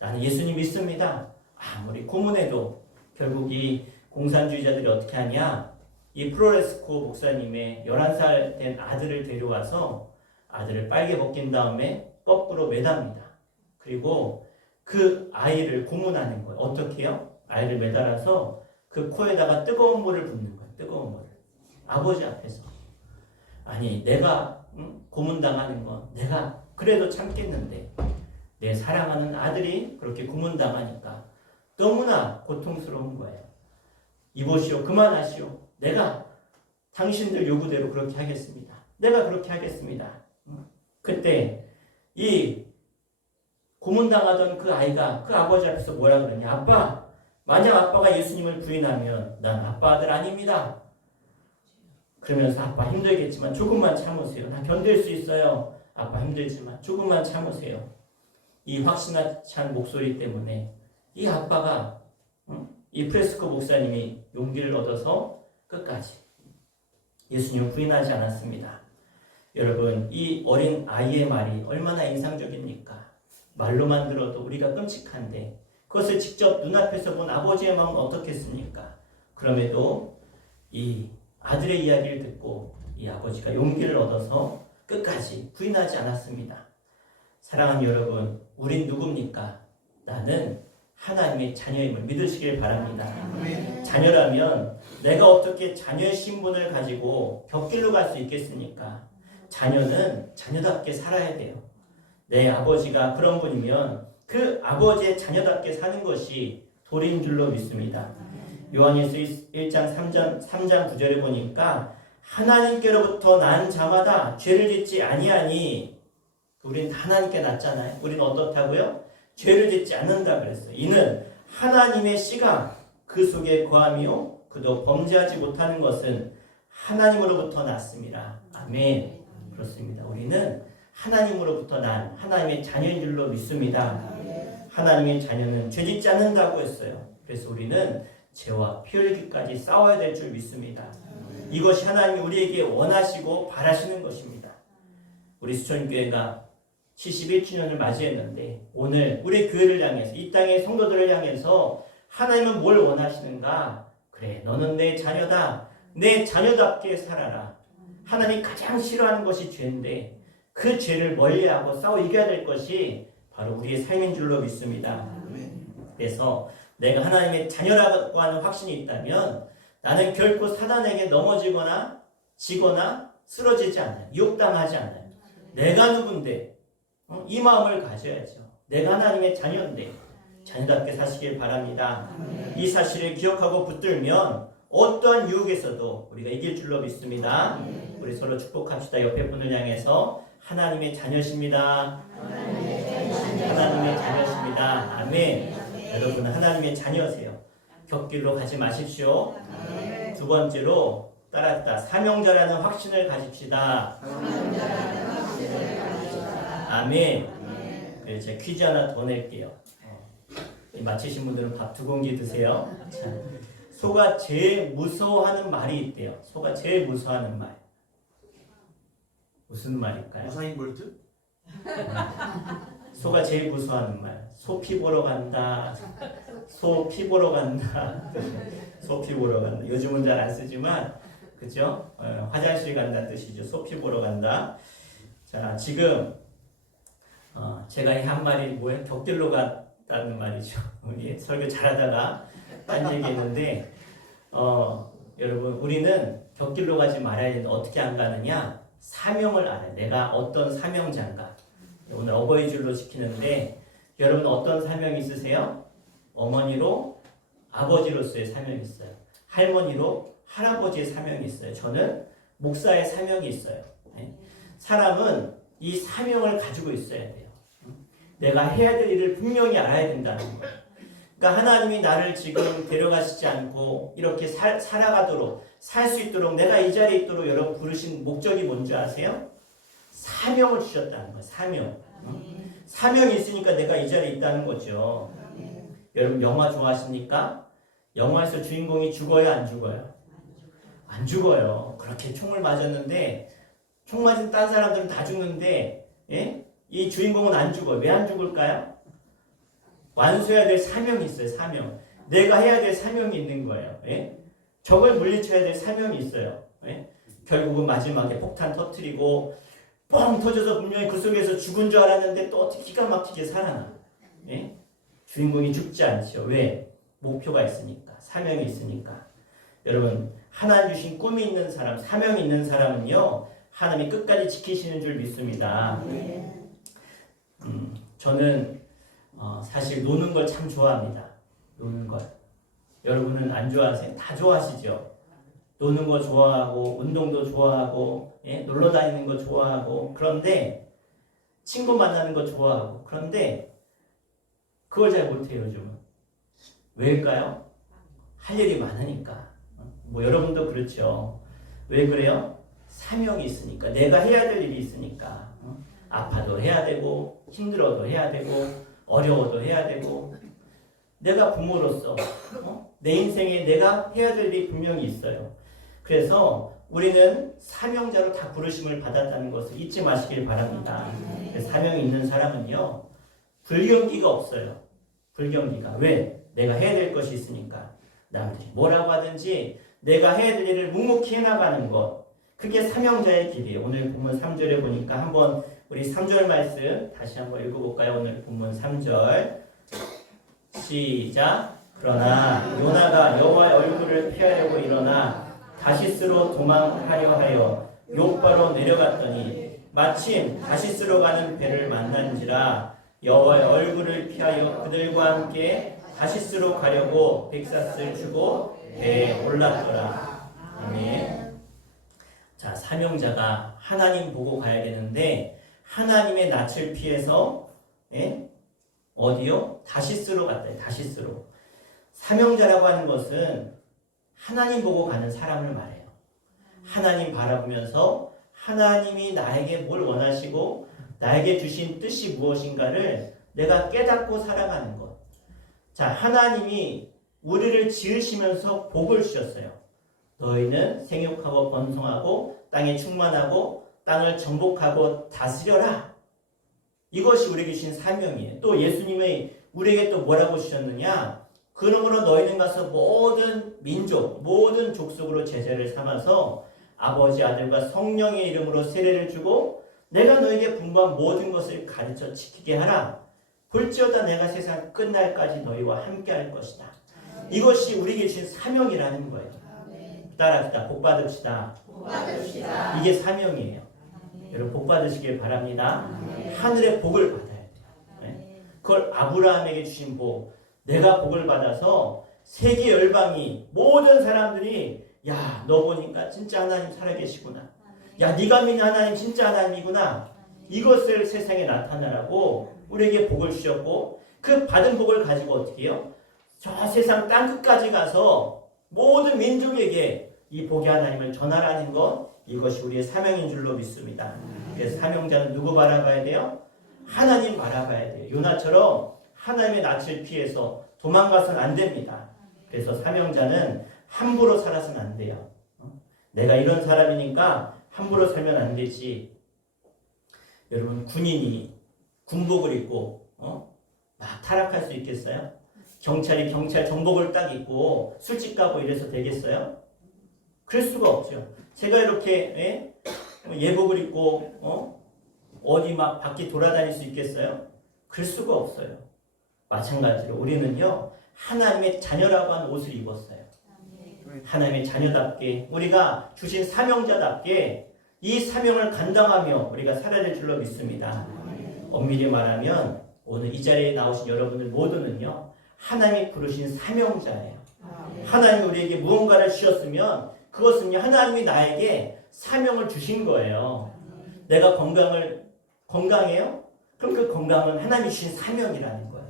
나는 예수님 믿습니다. 아무리 고문해도 결국 이 공산주의자들이 어떻게 하냐, 이 프로레스코 목사님의 11살 된 아들을 데려와서 아들을 빨개 벗긴 다음에 거꾸로 매답니다. 그리고 그 아이를 고문하는 거예요. 어떻게 해요? 아이를 매달아서 그 코에다가 뜨거운 물을 붓는 거예요. 뜨거운 물을. 아버지 앞에서. 아니 내가 고문당하는 건 내가 그래도 참겠는데 내 사랑하는 아들이 그렇게 고문당하니까 너무나 고통스러운 거예요. 이보시오, 그만하시오. 내가 당신들 요구대로 그렇게 하겠습니다. 내가 그렇게 하겠습니다. 그때 이 고문당하던 그 아이가 그 아버지 앞에서 뭐라 그러냐. 아빠, 만약 아빠가 예수님을 부인하면 난 아빠 아들 아닙니다. 그러면서 아빠 힘들겠지만 조금만 참으세요. 나 견딜 수 있어요. 아빠 힘들지만 조금만 참으세요. 이 확신찬 목소리 때문에 이 아빠가 이 프레스코 목사님이 용기를 얻어서 끝까지 예수님을 부인하지 않았습니다. 여러분, 이 어린 아이의 말이 얼마나 인상적입니까? 말로만 들어도 우리가 끔찍한데 그것을 직접 눈앞에서 본 아버지의 마음은 어떻겠습니까? 그럼에도 이 아들의 이야기를 듣고 이 아버지가 용기를 얻어서 끝까지 부인하지 않았습니다. 사랑하는 여러분, 우린 누굽니까? 나는 하나님의 자녀임을 믿으시길 바랍니다. 자녀라면 내가 어떻게 자녀의 신분을 가지고 곁길로 갈 수 있겠습니까? 자녀는 자녀답게 살아야 돼요. 내 아버지가 그런 분이면 그 아버지의 자녀답게 사는 것이 도리인 줄로 믿습니다. 요한일서 1장 3장 9절에 보니까 하나님께로부터 난 자마다 죄를 짓지 아니하니, 우린 하나님께 났잖아요. 우린 어떻다고요? 죄를 짓지 않는다 그랬어요. 이는 하나님의 씨가 그 속에 거함이요 그도 범죄하지 못하는 것은 하나님으로부터 났습니다. 아멘. 그렇습니다. 우리는 하나님으로부터 난 하나님의 자녀인 줄로 믿습니다. 하나님의 자녀는 죄 짓지 않는다고 했어요. 그래서 우리는 죄와 피 흘리기까지 싸워야 될 줄 믿습니다. 이것이 하나님이 우리에게 원하시고 바라시는 것입니다. 우리 수천교회가 71주년을 맞이했는데 오늘 우리 교회를 향해서, 이 땅의 성도들을 향해서 하나님은 뭘 원하시는가? 그래, 너는 내 자녀다. 내 자녀답게 살아라. 하나님이 가장 싫어하는 것이 죄인데 그 죄를 멀리하고 싸워 이겨야 될 것이 바로 우리의 삶인 줄로 믿습니다. 그래서 내가 하나님의 자녀라고 하는 확신이 있다면 나는 결코 사단에게 넘어지거나 지거나 쓰러지지 않아요. 유혹당하지 않아요. 내가 누군데? 이 마음을 가져야죠. 내가 하나님의 자녀인데 자녀답게 사시길 바랍니다. 이 사실을 기억하고 붙들면 어떠한 유혹에서도 우리가 이길 줄로 믿습니다. 우리 서로 축복합시다. 옆에 분을 향해서 하나님의 자녀십니다. 하나님의 자녀십니다. 아멘. 여러분은 하나님의 자녀세요. 곁길로 가지 마십시오. 두 번째로 따랐다. 사명자라는 확신을 가집시다. 아멘. 그래서 제가 퀴즈 하나 더 낼게요. 마치신 분들은 밥 2공기 드세요. 자, 소가 제일 무서워하는 말이 있대요. 소가 제일 무서워하는 말. 무슨 말일까요? 우사인 볼트? 소가 제일 무서워하는 말. 소 피 보러 간다. 소 피 보러 간다. 소 피 보러 간다. 요즘은 잘 안 쓰지만, 그죠? 화장실 간다는 뜻이죠. 소 피 보러 간다. 자, 지금 제가 이 한 말이 뭐예요? 격길로 갔다는 말이죠. 우리 설교 잘하다가 딴 얘기했는데, 여러분, 우리는 격길로 가지 말아야 되는데 어떻게 안 가느냐? 사명을 알아요. 내가 어떤 사명자인가. 오늘 어버이줄로 지키는데 여러분 어떤 사명이 있으세요? 어머니로 아버지로서의 사명이 있어요. 할머니로 할아버지의 사명이 있어요. 저는 목사의 사명이 있어요. 네? 사람은 이 사명을 가지고 있어야 돼요. 내가 해야 될 일을 분명히 알아야 된다는 거예요. 그러니까 하나님이 나를 지금 데려가시지 않고 이렇게 살아가도록 살 수 있도록 내가 이 자리에 있도록 여러분 부르신 목적이 뭔지 아세요? 사명을 주셨다는 거예요. 사명. 사명이 있으니까 내가 이 자리에 있다는 거죠. 여러분 영화 좋아하십니까? 영화에서 주인공이 죽어요, 안 죽어요? 안 죽어요. 그렇게 총을 맞았는데 총 맞은 딴 사람들은 다 죽는데 예? 이 주인공은 안 죽어요. 왜 안 죽을까요? 완수해야 될 사명이 있어요. 사명. 내가 해야 될 사명이 있는 거예요. 예? 적을 물리쳐야 될 사명이 있어요. 예? 결국은 마지막에 폭탄 터뜨리고 뻥 터져서 분명히 그 속에서 죽은 줄 알았는데 또 어떻게 기가 막히게 살아나. 예? 주인공이 죽지 않죠. 왜? 목표가 있으니까. 사명이 있으니까. 여러분 하나님 주신 꿈이 있는 사람, 사명이 있는 사람은요. 하나님이 끝까지 지키시는 줄 믿습니다. 저는 사실 노는 걸 참 좋아합니다. 노는 걸. 여러분은 안 좋아하세요? 다 좋아하시죠? 노는 거 좋아하고 운동도 좋아하고 예? 놀러 다니는 거 좋아하고 그런데 친구 만나는 거 좋아하고 그런데 그걸 잘 못해요 요즘은. 왜일까요? 할 일이 많으니까. 뭐 여러분도 그렇죠. 왜 그래요? 사명이 있으니까. 내가 해야 될 일이 있으니까. 아파도 해야 되고 힘들어도 해야 되고 어려워도 해야 되고 내가 부모로서 내 인생에 내가 해야 될 일이 분명히 있어요. 그래서 우리는 사명자로 다 부르심을 받았다는 것을 잊지 마시길 바랍니다. 사명이 있는 사람은요 불경기가 없어요. 불경기가. 왜? 내가 해야 될 것이 있으니까. 남들이 뭐라고 하든지 내가 해야 될 일을 묵묵히 해나가는 것. 그게 사명자의 길이에요. 오늘 본문 3절에 보니까 한번 우리 3절 말씀 다시 한번 읽어볼까요? 오늘 본문 3절 시작. 그러나 요나가 여호와의 얼굴을 피하려고 일어나 다시스로 도망하려 하여 욥바로 내려갔더니 마침 다시스로 가는 배를 만난지라 여호와의 얼굴을 피하여 그들과 함께 다시스로 가려고 백사스를 주고 배에 올랐더라. 아멘. 자, 사명자가 하나님 보고 가야 되는데 하나님의 낯을 피해서 어디요? 다시스로 갔다. 다시스로. 사명자라고 하는 것은 하나님 보고 가는 사람을 말해요. 하나님 바라보면서 하나님이 나에게 뭘 원하시고 나에게 주신 뜻이 무엇인가를 내가 깨닫고 살아가는 것. 자, 하나님이 우리를 지으시면서 복을 주셨어요. 너희는 생육하고 번성하고 땅에 충만하고 땅을 정복하고 다스려라. 이것이 우리에게 주신 사명이에요. 또 예수님이 우리에게 또 뭐라고 주셨느냐? 그러므로 너희는 가서 모든 민족, 모든 족속으로 제자를 삼아서 아버지, 아들과 성령의 이름으로 세례를 주고 내가 너에게 분부한 모든 것을 가르쳐 지키게 하라. 볼지어다 내가 세상 끝날까지 너희와 함께 할 것이다. 이것이 우리에게 주신 사명이라는 거예요. 따라합시다. 복 받읍시다. 이게 사명이에요. 여러분 복 받으시길 바랍니다. 하늘의 복을 받아야 돼요. 네? 그걸 아브라함에게 주신 복. 내가 복을 받아서 세계 열방이 모든 사람들이 야, 너 보니까 진짜 하나님 살아계시구나. 야, 네가 믿는 하나님 진짜 하나님이구나. 이것을 세상에 나타나라고 우리에게 복을 주셨고 그 받은 복을 가지고 어떻게 해요? 저 세상 땅끝까지 가서 모든 민족에게 이 복의 하나님을 전하라는 것, 이것이 우리의 사명인 줄로 믿습니다. 그래서 사명자는 누구 바라봐야 돼요? 하나님 바라봐야 돼요. 요나처럼 하나님의 낯을 피해서 도망가서는 안 됩니다. 그래서 사명자는 함부로 살아서는 안 돼요. 내가 이런 사람이니까 함부로 살면 안 되지. 여러분 군인이 군복을 입고 막 타락할 수 있겠어요? 경찰이 경찰 정복을 딱 입고 술집 가고 이래서 되겠어요? 그럴 수가 없죠. 제가 이렇게 예복을 입고 어디 막 밖에 돌아다닐 수 있겠어요? 그럴 수가 없어요. 마찬가지로 우리는요 하나님의 자녀라고 하는 옷을 입었어요. 하나님의 자녀답게 우리가 주신 사명자답게 이 사명을 감당하며 우리가 살아야 될 줄로 믿습니다. 엄밀히 말하면 오늘 이 자리에 나오신 여러분들 모두는요 하나님이 부르신 사명자예요. 하나님이 우리에게 무언가를 주셨으면 그것은요, 하나님이 나에게 사명을 주신 거예요. 내가 건강해요? 그럼 그 건강은 하나님이 주신 사명이라는 거예요.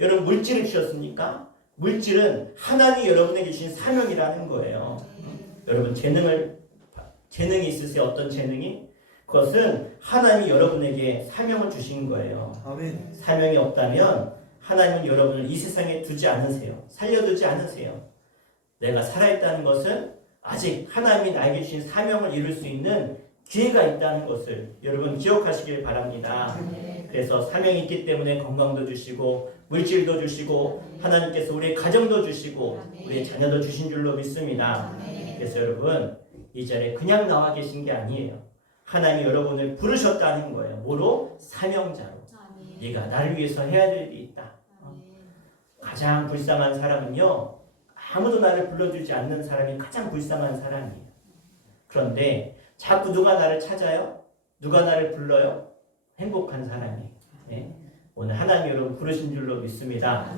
여러분, 물질을 주셨습니까? 물질은 하나님이 여러분에게 주신 사명이라는 거예요. 여러분, 재능이 있으세요? 어떤 재능이? 그것은 하나님이 여러분에게 사명을 주신 거예요. 아멘. 사명이 없다면 하나님은 여러분을 이 세상에 두지 않으세요. 살려두지 않으세요. 내가 살아있다는 것은 아직 하나님이 나에게 주신 사명을 이룰 수 있는 기회가 있다는 것을 여러분 기억하시길 바랍니다. 그래서 사명이 있기 때문에 건강도 주시고 물질도 주시고 하나님께서 우리의 가정도 주시고 우리의 자녀도 주신 줄로 믿습니다. 그래서 여러분, 이 자리에 그냥 나와 계신 게 아니에요. 하나님이 여러분을 부르셨다는 거예요. 뭐로? 사명자로. 네가 나를 위해서 해야 될 일이 있다. 가장 불쌍한 사람은요, 아무도 나를 불러주지 않는 사람이 가장 불쌍한 사람이에요. 그런데 자꾸 누가 나를 찾아요? 누가 나를 불러요? 행복한 사람이에요. 네? 오늘 하나님 여러분 부르신 줄로 믿습니다.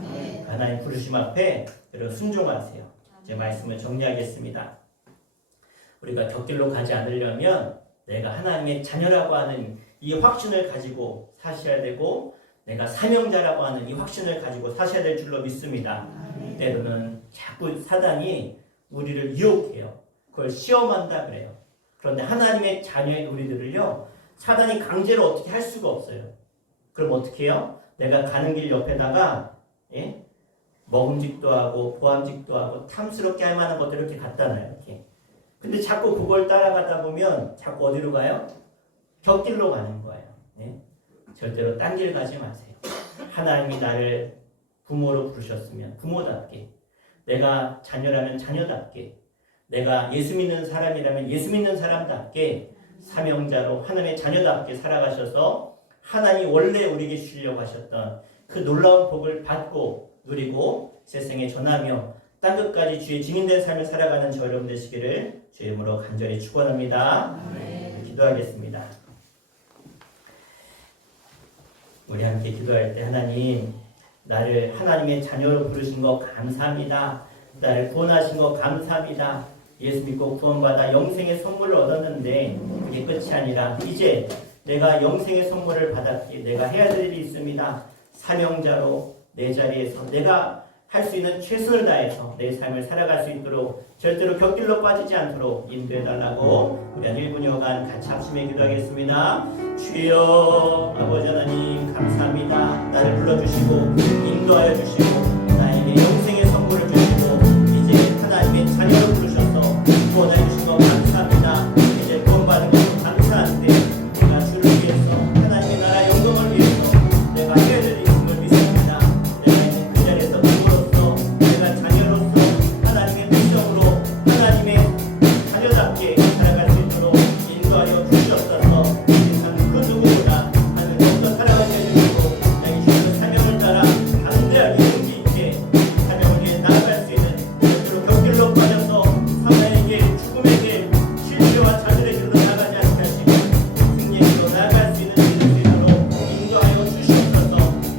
하나님 부르심 앞에 여러분 순종하세요. 제 말씀을 정리하겠습니다. 우리가 곁길로 가지 않으려면 내가 하나님의 자녀라고 하는 이 확신을 가지고 사셔야 되고, 내가 사명자라고 하는 이 확신을 가지고 사셔야 될 줄로 믿습니다. 때로는 자꾸 사단이 우리를 유혹해요. 그걸 시험한다 그래요. 그런데 하나님의 자녀인 우리들을요, 사단이 강제로 어떻게 할 수가 없어요. 그럼 어떻게 해요? 내가 가는 길 옆에다가 먹음직도 하고 보암직도 하고 탐스럽게 할 만한 것들을 이렇게 갖다 놔요. 이렇게. 근데 자꾸 그걸 따라가다 보면 자꾸 어디로 가요? 곁길로 가는 거예요. 절대로 딴 길 가지 마세요. 하나님이 나를 부모로 부르셨으면 부모답게, 내가 자녀라면 자녀답게, 내가 예수 믿는 사람이라면 예수 믿는 사람답게 사명자로 하나님의 자녀답게 살아가셔서 하나님이 원래 우리에게 주시려고 하셨던 그 놀라운 복을 받고 누리고 세상에 전하며 땅끝까지 주의 증인된 삶을 살아가는 저 여러분 되시기를 주의 이름으로 간절히 축원합니다. 기도하겠습니다. 우리 함께 기도할 때, 하나님, 나를 하나님의 자녀로 부르신 거 감사합니다. 나를 구원하신 거 감사합니다. 예수 믿고 구원받아 영생의 선물을 얻었는데 그게 끝이 아니라 이제 내가 영생의 선물을 받았기에 내가 해야 될 일이 있습니다. 사명자로 내 자리에서 내가 할 수 있는 최선을 다해서 내 삶을 살아갈 수 있도록 절대로 곁길로 빠지지 않도록 인도해달라고 우리 한 1분여간 같이 합심해 기도하겠습니다. 주여, 아버지 하나님 감사합니다. 나를 불러주시고 인도하여 주시고 나에게 영생의 선물을 주시고 이제 하나님의 자녀로 부르셔서 구원해 주신 것 감사합니다. 이제 구원받은 것도 감사한데 내가 주를 위해서 하나님의 나라 영광을 위해서 내가 해야 될 일이 있음을 믿습니다. 내가 있는 그 자리에서 부모로서 내가 자녀로서 하나님의 백성으로 하나님의 자녀답게 살아갈 수 있도록 인도하여 주시옵소서. 세상 그 누구보다 하늘 더욱더 살아가게 해주시고 나에게 주시는 사명을 따라 담대하게 용기 있게 사명을 위해 나아갈 수 있는 그런 곁길로 빠져서 사마에게 죽음에게 실패와 좌절의 길로 나가지 않게 하시고 승리의 길로 나아갈 수 있는 인생으로 인도하여 주시옵소서.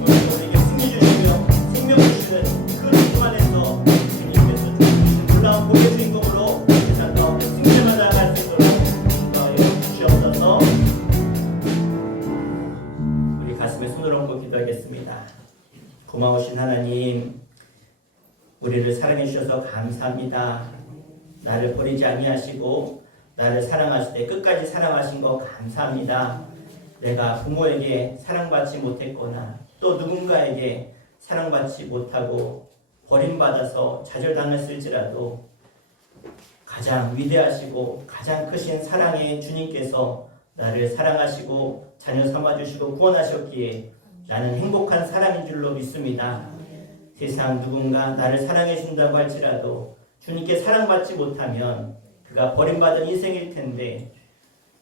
우리에게 승리 주시며 생명 주시는 그 기쁨 안에서 주님께서 주신 놀라운 복의 주인공으로 세상 가운데 승리만 나아갈 수 있도록 인도하여 주시옵소서. 우리 가슴에 손을 얹고 기도하겠습니다. 고마우신 하나님, 우리를 사랑해 주셔서 감사합니다. 나를 버리지 아니하시고 나를 사랑하실 때 끝까지 사랑하신 거 감사합니다. 내가 부모에게 사랑받지 못했거나 또 누군가에게 사랑받지 못하고 버림받아서 좌절당했을지라도 가장 위대하시고 가장 크신 사랑의 주님께서 나를 사랑하시고 자녀 삼아주시고 구원하셨기에 나는 행복한 사람인 줄로 믿습니다. 세상 누군가 나를 사랑해 준다고 할지라도 주님께 사랑받지 못하면 그가 버림받은 인생일 텐데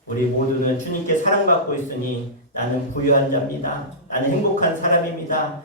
우리 모두는 주님께 사랑받고 있으니 나는 부유한 자입니다. 나는 행복한 사람입니다.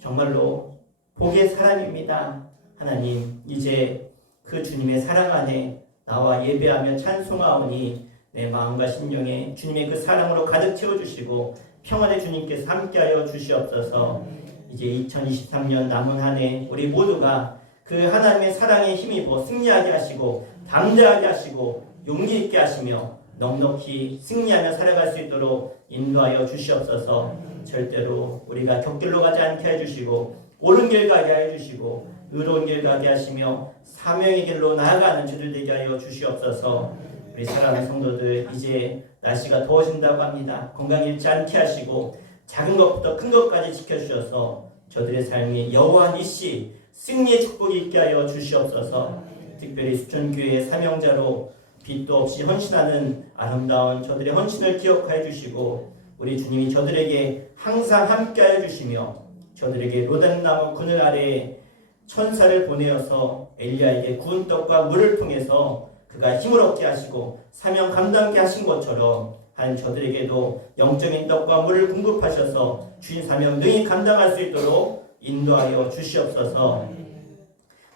정말로 복의 사람입니다. 하나님, 이제 그 주님의 사랑 안에 나와 예배하며 찬송하오니 내 마음과 심령에 주님의 그 사랑으로 가득 채워주시고 평안의 주님께서 함께하여 주시옵소서. 이제 2023년 남은 한 해 우리 모두가 그 하나님의 사랑에 힘입어 승리하게 하시고 담대하게 하시고 용기 있게 하시며 넉넉히 승리하며 살아갈 수 있도록 인도하여 주시옵소서. 절대로 우리가 격길로 가지 않게 해주시고 옳은 길 가게 해주시고 의로운 길 가게 하시며 사명의 길로 나아가는 저들 되게 하여 주시옵소서. 우리 사랑하는 성도들, 이제 날씨가 더워진다고 합니다. 건강 잃지 않게 하시고 작은 것부터 큰 것까지 지켜주셔서 저들의 삶이 여호와 니시 승리의 축복이 있게 하여 주시옵소서. 특별히 수천교회의 사명자로 빛도 없이 헌신하는 아름다운 저들의 헌신을 기억하여 주시고 우리 주님이 저들에게 항상 함께하여 주시며 저들에게 로단나무 그늘 아래에 천사를 보내어서 엘리야에게 구운 떡과 물을 통해서 그가 힘을 얻게 하시고 사명 감당케 하신 것처럼 한 저들에게도 영적인 떡과 물을 공급하셔서 주인 사명 능히 감당할 수 있도록 인도하여 주시옵소서.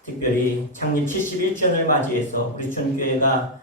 특별히 창립 71주년을 맞이해서 우리 촌교회가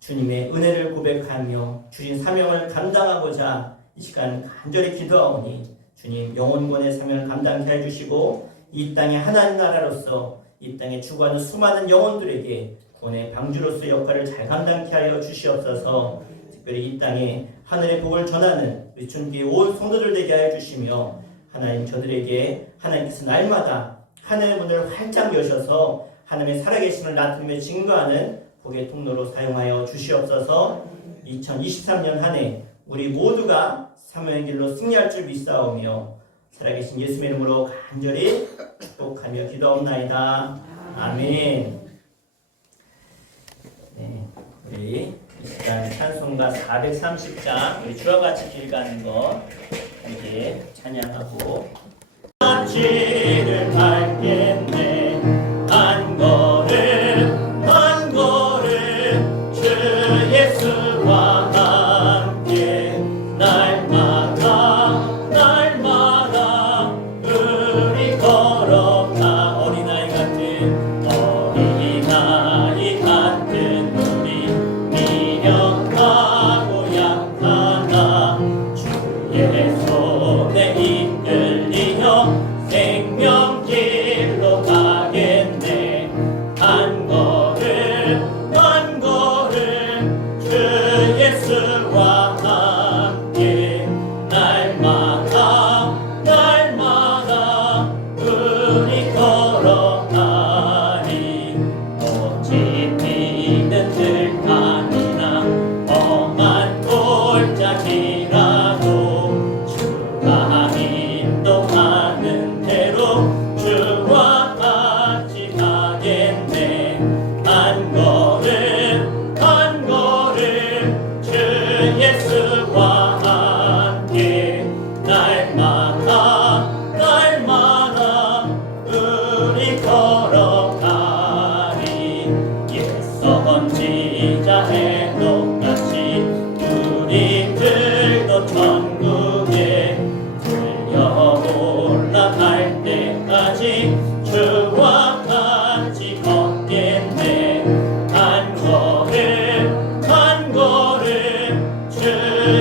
주님의 은혜를 고백하며 주신 사명을 감당하고자 이 시간 간절히 기도하오니 주님 영혼권의 사명을 감당케 해주시고 이 땅의 하나님 나라로서 이 땅에 죽어가는 수많은 영혼들에게 구원의 방주로서의 역할을 잘 감당케 하여 주시옵소서. 특별히 이 땅에 하늘의 복을 전하는 우리 촌교회 온 성도들 되게 하여 주시며 하나님 저들에게 하나님께서 날마다 하늘의 문을 활짝 여셔서 하나님의 살아계심을 나타내며 증거하는 복의 통로로 사용하여 주시옵소서. 2023년 한 해 우리 모두가 사명의 길로 승리할 줄 믿사오며 살아계신 예수의 이름으로 간절히 축복하며 기도하옵나이다. 아멘. 네, 우리 이 시간 찬송가 430장 우리 주와 같이 길 가는 것 함께 찬양하고 길을 갈겠네. 한 걸음 한 걸음 주 예수와 함께 날마다 날마다 우리 걸어가 어린아이 같은 우리 미련하고 약하다 주의 손에 이끌리며 생명길로 가겠네. 한 걸음 한 걸음 주 예수와 함께 날마다 날마다 우리 걸어가리. 꽃이 피는 들판이나 험한 골짜기라도 주가 인도하는 대로 주와 같이 가겠네. 한 걸음 한 걸음 주 예수와 함께 날마다 날마다 우리 걸어가리. 예선지자 해독같이 우리들도 천국에 들려 올라갈 때까지 주와 같이 걷겠네. 한 걸음 한 걸음 주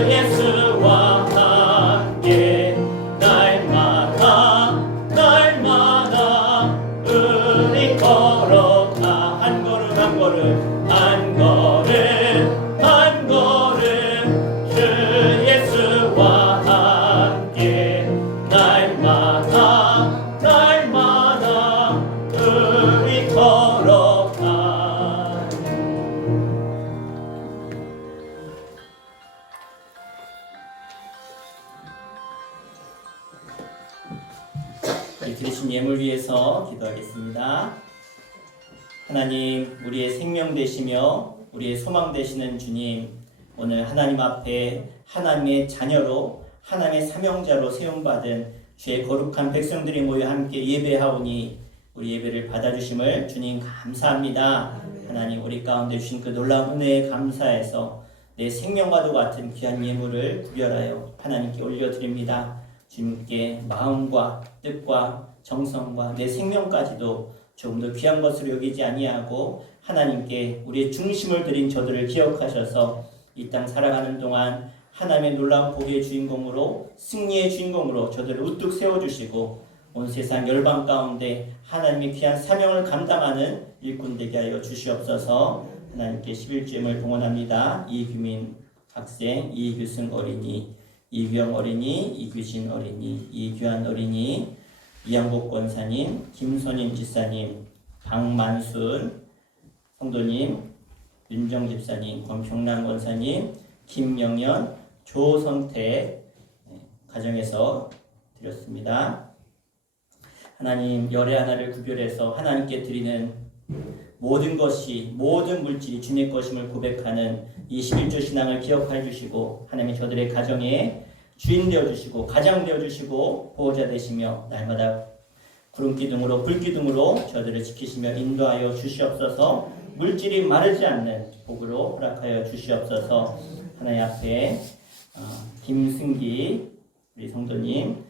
예수와 함께 날마다 날마다 우리 걸어가. 한 걸음 한 걸음 한 걸음 한 걸음 주 예수와 함께 날마다 날마다 우리 걸어가. 우리 드리신 예물 위해서 기도하겠습니다. 하나님, 우리의 생명 되시며 우리의 소망 되시는 주님, 오늘 하나님 앞에 하나님의 자녀로 하나님의 사명자로 세움받은 주의 거룩한 백성들이 모여 함께 예배하오니 우리 예배를 받아주심을 주님 감사합니다. 하나님, 우리 가운데 주신 그 놀라운 은혜에 감사해서 내 생명과도 같은 귀한 예물을 구별하여 하나님께 올려드립니다. 주님께 마음과 뜻과 정성과 내 생명까지도 조금 더 귀한 것으로 여기지 아니하고 하나님께 우리의 중심을 드린 저들을 기억하셔서 이 땅 살아가는 동안 하나님의 놀라운 복의 주인공으로 승리의 주인공으로 저들을 우뚝 세워주시고 온 세상 열방 가운데 하나님의 귀한 사명을 감당하는 일꾼 되게 하여 주시옵소서. 하나님께 11주임을 봉헌합니다. 이규민 학생, 이규승 어린이, 이규영 어린이, 이규진 어린이, 이규한 어린이, 이양복 권사님, 김선임 집사님, 박만순 성도님, 윤정 집사님, 권평란 권사님, 김영현, 조성태 가정에서 드렸습니다. 하나님, 열의 하나를 구별해서 하나님께 드리는 모든 것이, 모든 물질이 주님의 것임을 고백하는 이 11조 신앙을 기억해 주시고 하나님이 저들의 가정에 주인 되어주시고 가장 되어주시고 보호자 되시며 날마다 구름기둥으로 불기둥으로 저들을 지키시며 인도하여 주시옵소서. 물질이 마르지 않는 복으로 허락하여 주시옵소서. 하나님 앞에 김승기 우리 성도님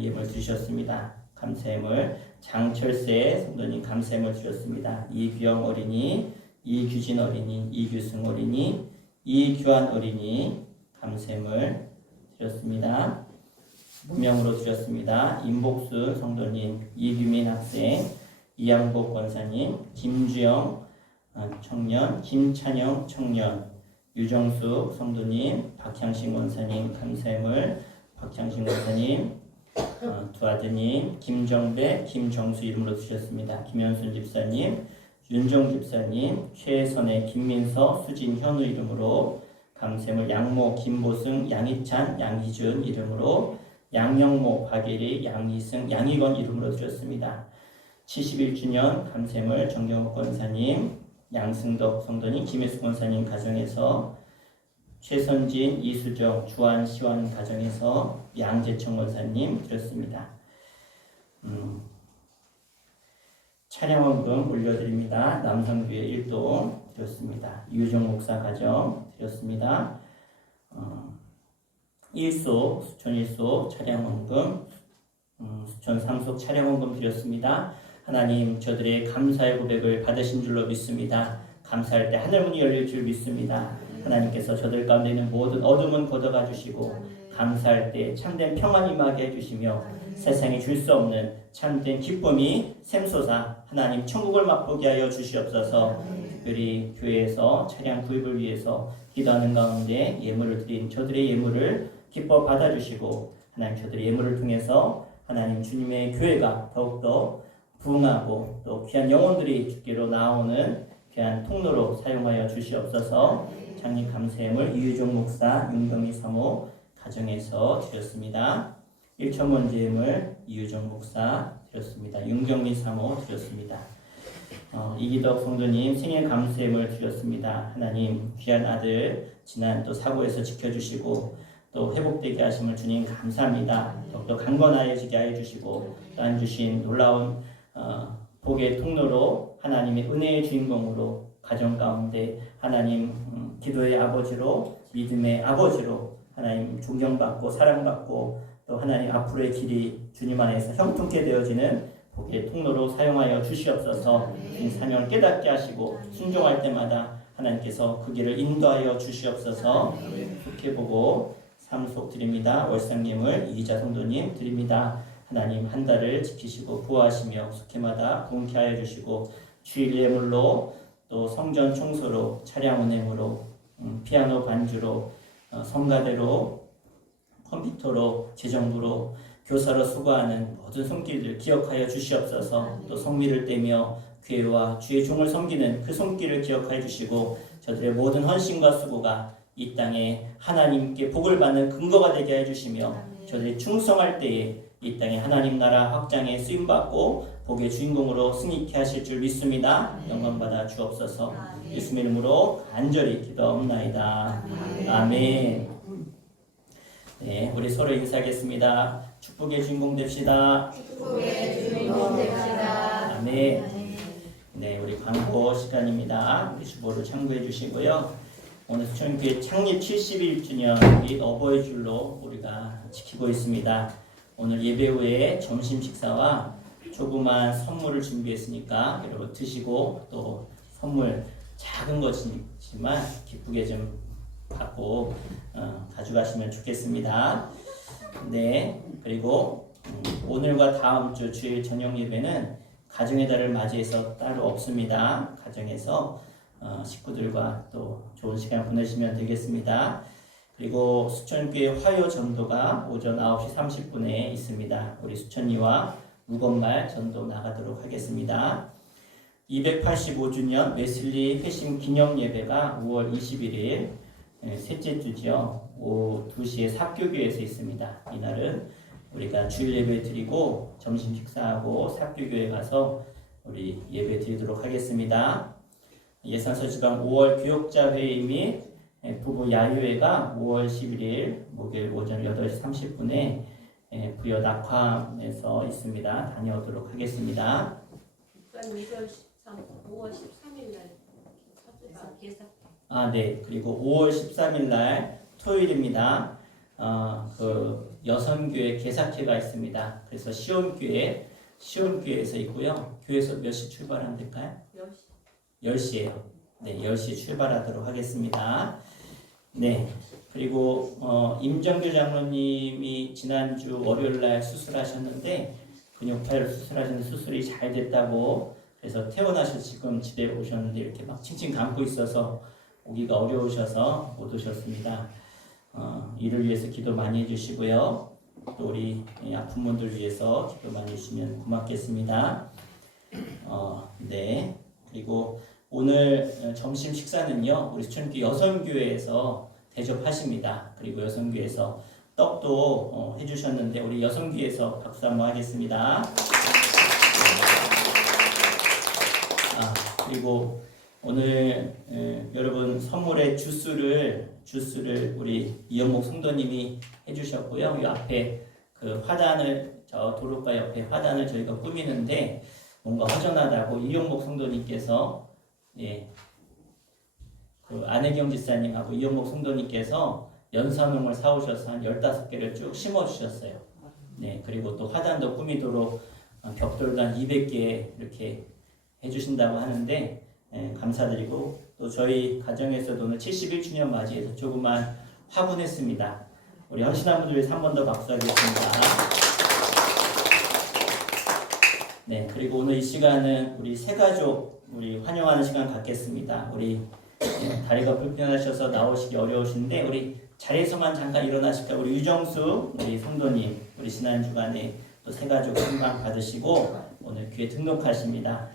예물 주셨습니다. 감사함을 장철세 성도님 감사함을 주셨습니다. 이규영 어린이, 이규진 어린이, 이규승 어린이, 이규환 어린이 감사함을 드렸습니다. 무명으로 드렸습니다. 임복수 성도님, 이규민 학생, 이양복 권사님, 김주영 청년, 김찬영 청년, 유정숙 성도님, 박향신 권사님 감사함을, 박향신 권사님 두 아드님, 김정배, 김정수 이름으로 주셨습니다. 김현순 집사님, 윤정 집사님, 최선의, 김민서, 수진현우 이름으로 감사함을, 양모, 김보승, 양희찬, 양희준 이름으로, 양영모, 박예리, 양희승, 양희건 이름으로 드렸습니다. 71주년 감사함을 정경욱 권사님, 양승덕 성도님, 김혜수 권사님 가정에서, 최선진, 이수정, 주한, 시완 가정에서 양재청 권사님 드렸습니다. 차량원금 올려드립니다. 남성교회 1동 드렸습니다. 유정 목사 가정 드렸습니다. 일소, 수천 1소 차량원금, 수천 3소 차량원금 드렸습니다. 하나님, 저들의 감사의 고백을 받으신 줄로 믿습니다. 감사할 때 하늘문이 열릴 줄 믿습니다. 하나님께서 저들 가운데 있는 모든 어둠은 걷어가 주시고 감사할 때 참된 평안이 임하게 해주시며 세상에 줄 수 없는 참된 기쁨이 샘솟아 하나님 천국을 맛보게 하여 주시옵소서. 특별히 교회에서 차량 구입을 위해서 기도하는 가운데 예물을 드린 저들의 예물을 기뻐 받아주시고 하나님 저들의 예물을 통해서 하나님 주님의 교회가 더욱더 부흥하고 또 귀한 영혼들이 주께로 나오는 귀한 통로로 사용하여 주시옵소서. 장님 감사함을 이유종 목사, 윤경희 사모 가정에서 드렸습니다. 1천원 제임을 이유종 목사 드렸습니다. 윤경희 사모 드렸습니다. 이기덕 성도님 생일 감사함을 드렸습니다. 하나님 귀한 아들 지난 또 사고에서 지켜주시고 또 회복되게 하심을 주님 감사합니다. 더욱더 강건하여지게 하여 주시고 또한 주신 놀라운 복의 통로로 하나님의 은혜의 주인공으로 가정 가운데 하나님 기도의 아버지로 믿음의 아버지로 하나님 존경받고 사랑받고 또 하나님 앞으로의 길이 주님 안에서 형통케 되어지는 복의 통로로 사용하여 주시옵소서. 이 사명을 깨닫게 하시고 순종할 때마다 하나님께서 그 길을 인도하여 주시옵소서. 속해보고 삼속 드립니다. 월상님을 이기자 성도님 드립니다. 하나님 한 달을 지키시고 보호하시며 속해마다 공케 하여 주시고 주일 예물로 또 성전 청소로 차량 운행으로 피아노 반주로 성가대로 컴퓨터로 재정부로 교사로 수고하는 모든 손길들 기억하여 주시옵소서. 또 성미를 떼며 교회와 주의 종을 섬기는 그 손길을 기억하여 주시고 저들의 모든 헌신과 수고가 이 땅에 하나님께 복을 받는 근거가 되게 해주시며 저들이 충성할 때에 이 땅에 하나님 나라 확장에 쓰임받고 복의 주인공으로 승리케 하실 줄 믿습니다. 영광받아 주옵소서. 예수님 이름으로 간절히 기도하옵나이다. 아멘. 네, 우리 서로 인사하겠습니다. 축복의 주인공 됩시다. 축복의 주인공 됩시다. 아멘. 네, 우리 광고 시간입니다. 우리 주보를 참고해 주시고요. 오늘 수천교회 창립 71주년 및 어버이 줄로 우리가 지키고 있습니다. 오늘 예배 후에 점심 식사와 조그만 선물을 준비했으니까 여러분 드시고 또 선물 작은 것이지만 기쁘게 좀 받고 가져가시면 좋겠습니다. 네, 그리고 오늘과 다음 주 주일 저녁 예배는 가정의 달을 맞이해서 따로 없습니다. 가정에서 식구들과 또 좋은 시간 보내시면 되겠습니다. 그리고 수천교회 화요 전도가 오전 9시 30분에 있습니다. 우리 수천이와 무건말 전도 나가도록 하겠습니다. 285주년 웨슬리 회심 기념 예배가 5월 21일 셋째 주죠. 오후 2시에 삭교교에서 있습니다. 이날은 우리가 주일 예배 드리고 점심 식사하고 삭교교에 가서 우리 예배 드리도록 하겠습니다. 예산서 지방 5월 교역자 회의 및 부부 야유회가 5월 11일 목요일 오전 8시 30분에 부여 낙화에서 있습니다. 다녀오도록 하겠습니다. 5월 13일 날 네. 그리고 5월 13일 날 토요일입니다. 그 여선교회 개사회가 있습니다. 그래서 시온교회에서 있고요. 교회에서 몇 시 출발한댔까요? 10시에요. 네, 10시 출발하도록 하겠습니다. 네. 그리고 임정규 장로님이 지난주 월요일 날 수술하셨는데 근육파열 수술하셨는데 수술이 잘 됐다고 그래서 퇴원하셔서 지금 집에 오셨는데 이렇게 막 칭칭 감고 있어서 오기가 어려우셔서 못 오셨습니다. 이를 위해서 기도 많이 해주시고요. 또 우리 아픈 분들 위해서 기도 많이 해주시면 고맙겠습니다. 네. 그리고 오늘 점심 식사는요. 우리 수천교 여성교회에서 대접하십니다. 그리고 여성교회에서 떡도 해주셨는데 우리 여성교회에서 박수 한번 하겠습니다. 그리고 오늘 여러분 선물의 주스를 우리 이영목 성도님이 해주셨고요. 이 앞에 그 화단을 저 도로가 옆에 화단을 저희가 꾸미는데 뭔가 허전하다고 이영목 성도님께서 그 안혜경 지사님하고 이영목 성도님께서 연산홍을 사오셔서 한 15개를 쭉 심어주셨어요. 네, 그리고 또 화단도 꾸미도록 벽돌도 한 200개 이렇게 해주신다고 하는데 감사드리고 또 저희 가정에서도 오늘 71주년 맞이해서 조금만 화분했습니다. 우리 헌신한 분들 위해서 한 번 더 박수하겠습니다. 네, 그리고 오늘 이 시간은 우리 세 가족 우리 환영하는 시간 갖겠습니다. 우리 다리가 불편하셔서 나오시기 어려우신데 우리 자리에서만 잠깐 일어나실까 우리 유정수 우리 성도님 우리 지난 주간에 또 세 가족 한방 받으시고 오늘 교회 등록하십니다.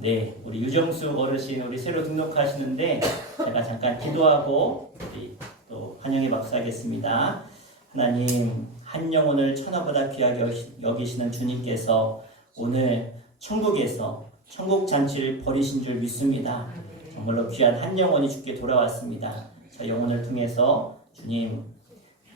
네, 우리 유정수 어르신 우리 새로 등록하시는데 제가 잠깐 기도하고 우리 또 환영의 박수하겠습니다. 하나님 한 영혼을 천하보다 귀하게 여기시는 주님께서 오늘 천국에서 천국 잔치를 벌이신 줄 믿습니다. 정말로 귀한 한 영혼이 주께 돌아왔습니다. 저 영혼을 통해서 주님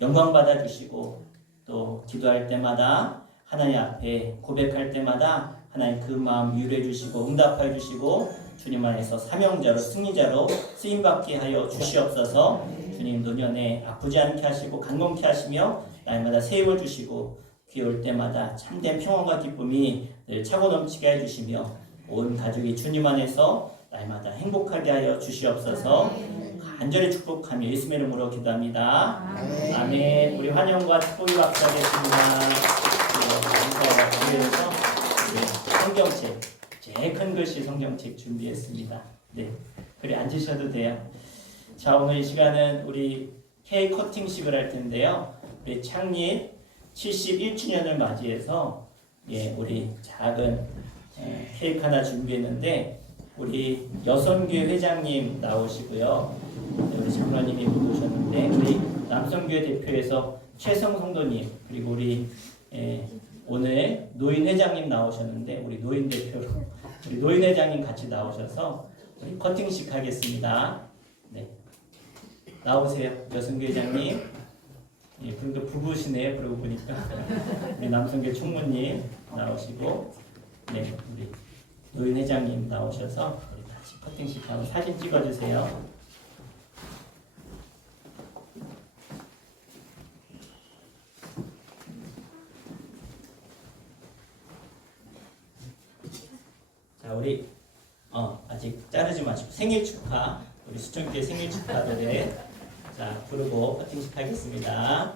영광 받아 주시고 또 기도할 때마다 하나님 앞에 고백할 때마다 하나님 그 마음 위로해 주시고 응답해 주시고 주님 안에서 사명자로 승리자로 쓰임받게 하여 주시옵소서. 주님 노년에 아프지 않게 하시고 강건케 하시며 날마다 새 힘을 주시고 귀에 올 때마다 참된 평안과 기쁨이 늘 차고 넘치게 해주시며 온 가족이 주님 안에서 날마다 행복하게 하여 주시옵소서. 간절히 축복하며 예수의 이름으로 기도합니다. 아멘. 우리 환영과 축복이 박수하겠습니다. 감사합니다. 성경책 제일 큰 글씨 성경책 준비했습니다. 네, 그래 앉으셔도 돼요. 자, 오늘 이 시간은 우리 케이크 커팅식을 할 텐데요. 우리 창립 71주년을 맞이해서 우리 작은 케이크 하나 준비했는데 우리 여선교회 회장님 나오시고요. 우리 장로님이 못 오셨는데 우리 남성교회 대표에서 최성 성도님 그리고 우리 오늘 노인 회장님 나오셨는데 우리 노인 대표로 우리 노인 회장님 같이 나오셔서 우리 커팅식 하겠습니다. 네, 나오세요, 여성교 회장님. 그러니까 부부시네요. 그러고 보니까 우리 남성교 총무님 나오시고, 네, 우리 노인 회장님 나오셔서 우리 같이 커팅식 하고 사진 찍어주세요. 자, 우리 아직 자르지 마시고 생일 축하, 우리 수천교회 생일 축하 노래 자 부르고 커팅식 하겠습니다.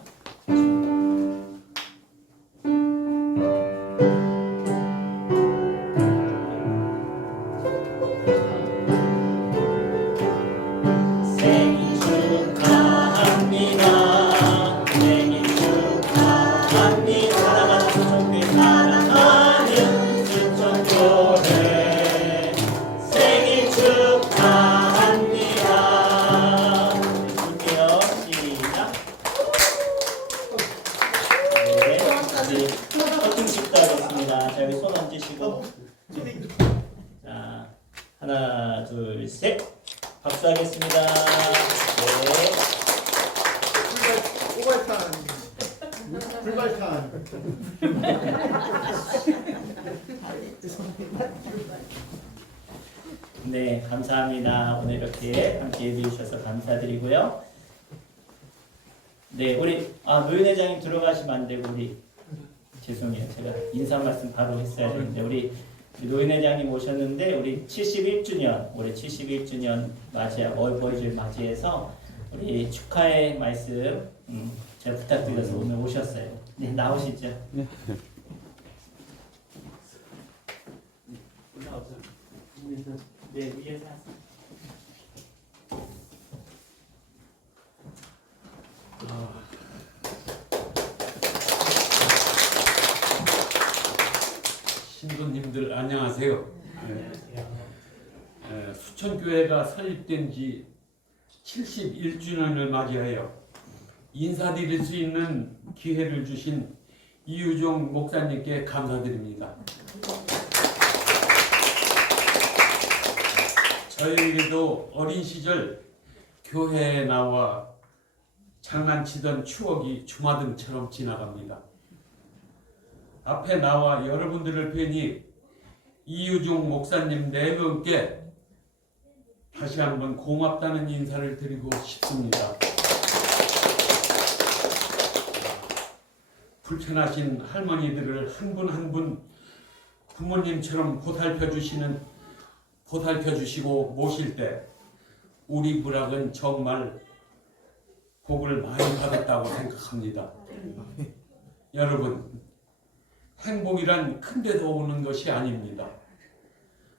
하나, 둘, 셋. 박수하겠습니다. 네. 오발탄 불발탄 네, 감사합니다. 오늘 이렇게 함께 예배해 주셔서 감사드리고요. 네, 우리 노인 회장님 들어가시면 안 되고 우리 죄송해요. 제가 인사 말씀 바로 했어야 되는데 우리 노인 회장님 오셨는데 우리 71주년 올해 71주년 어버이주를 맞이해서 우리 축하의 말씀 제가 부탁드려서 오늘 오셨어요. 네, 나오시죠. 네. 네, 위에서 하세요. 신부님들 안녕하세요. 수천교회가 설립된 지 71주년을 맞이하여 인사드릴 수 있는 기회를 주신 이유종 목사님께 감사드립니다. 저에게도 어린 시절 교회에 나와 장난치던 추억이 주마등처럼 지나갑니다. 앞에 나와 여러분들을 뵈니 이유종 목사님 네 분께 다시 한번 고맙다는 인사를 드리고 싶습니다. 불편하신 할머니들을 한 분 한 분 부모님처럼 보살펴 주시고 모실 때 우리 부락은 정말 복을 많이 받았다고 생각합니다. 여러분, 행복이란 큰 데서 오는 것이 아닙니다.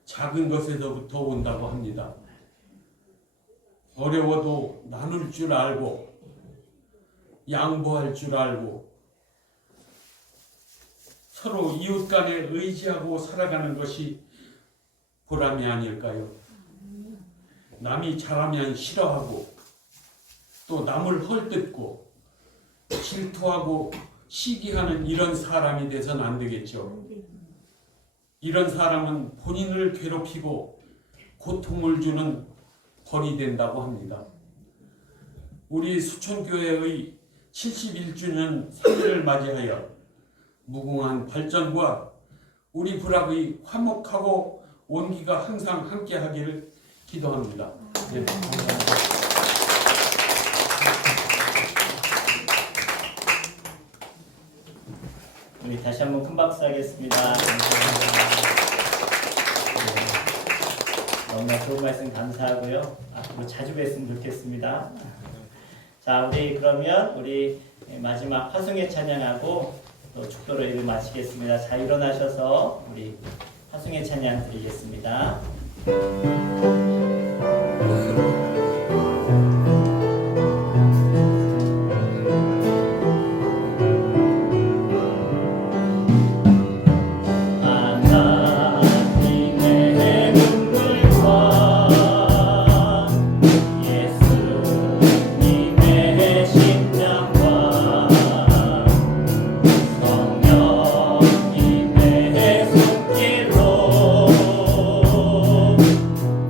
작은 것에서부터 온다고 합니다. 어려워도 나눌 줄 알고 양보할 줄 알고 서로 이웃 간에 의지하고 살아가는 것이 보람이 아닐까요? 남이 잘하면 싫어하고 또 남을 헐뜯고 질투하고 시기하는 이런 사람이 돼서는 안 되겠죠. 이런 사람은 본인을 괴롭히고 고통을 주는 벌이 된다고 합니다. 우리 수천교회의 71주년 생일을 맞이하여 무궁한 발전과 우리 부락의 화목하고 온기가 항상 함께하기를 기도합니다. 네, 감사합니다. 우리 다시 한번 큰 박수 하겠습니다. 네, 너무나 좋은 말씀 감사하고요. 앞으로 자주 뵀으면 좋겠습니다. 자, 우리 마지막 화승회 찬양하고 또 축도로 예배 마치겠습니다. 자, 일어나셔서 우리 화승회 찬양 드리겠습니다.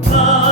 아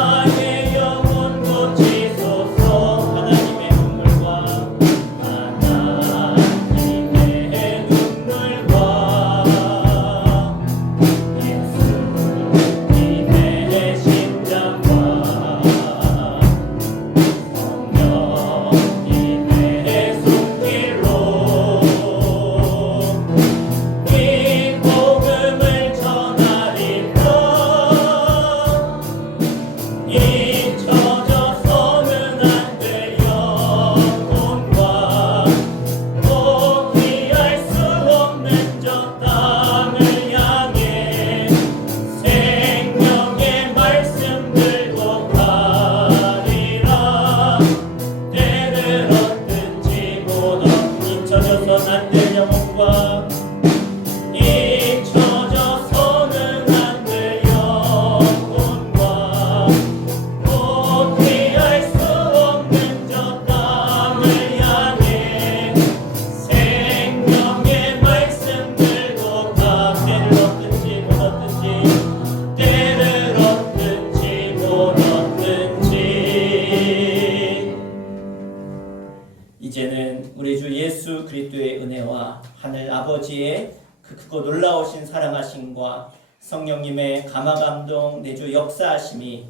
아버지의 그 크고 놀라우신 사랑하심과 성령님의 감화감동 내주 역사하심이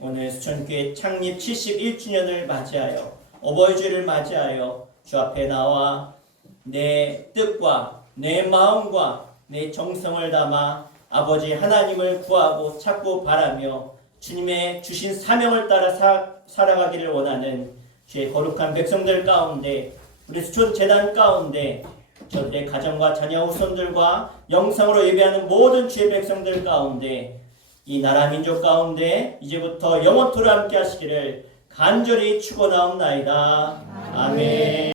오늘 수천교회 창립 71주년을 맞이하여 어버이주를 맞이하여 주 앞에 나와 내 뜻과 내 마음과 내 정성을 담아 아버지 하나님을 구하고 찾고 바라며 주님의 주신 사명을 따라 살아가기를 원하는 주의 거룩한 백성들 가운데 우리 수촌 재단 가운데 저들의 가정과 자녀 후손들과 영상으로 예배하는 모든 주의 백성들 가운데 이 나라 민족 가운데 이제부터 영원토록 함께 하시기를 간절히 축원하옵나이다. 아멘.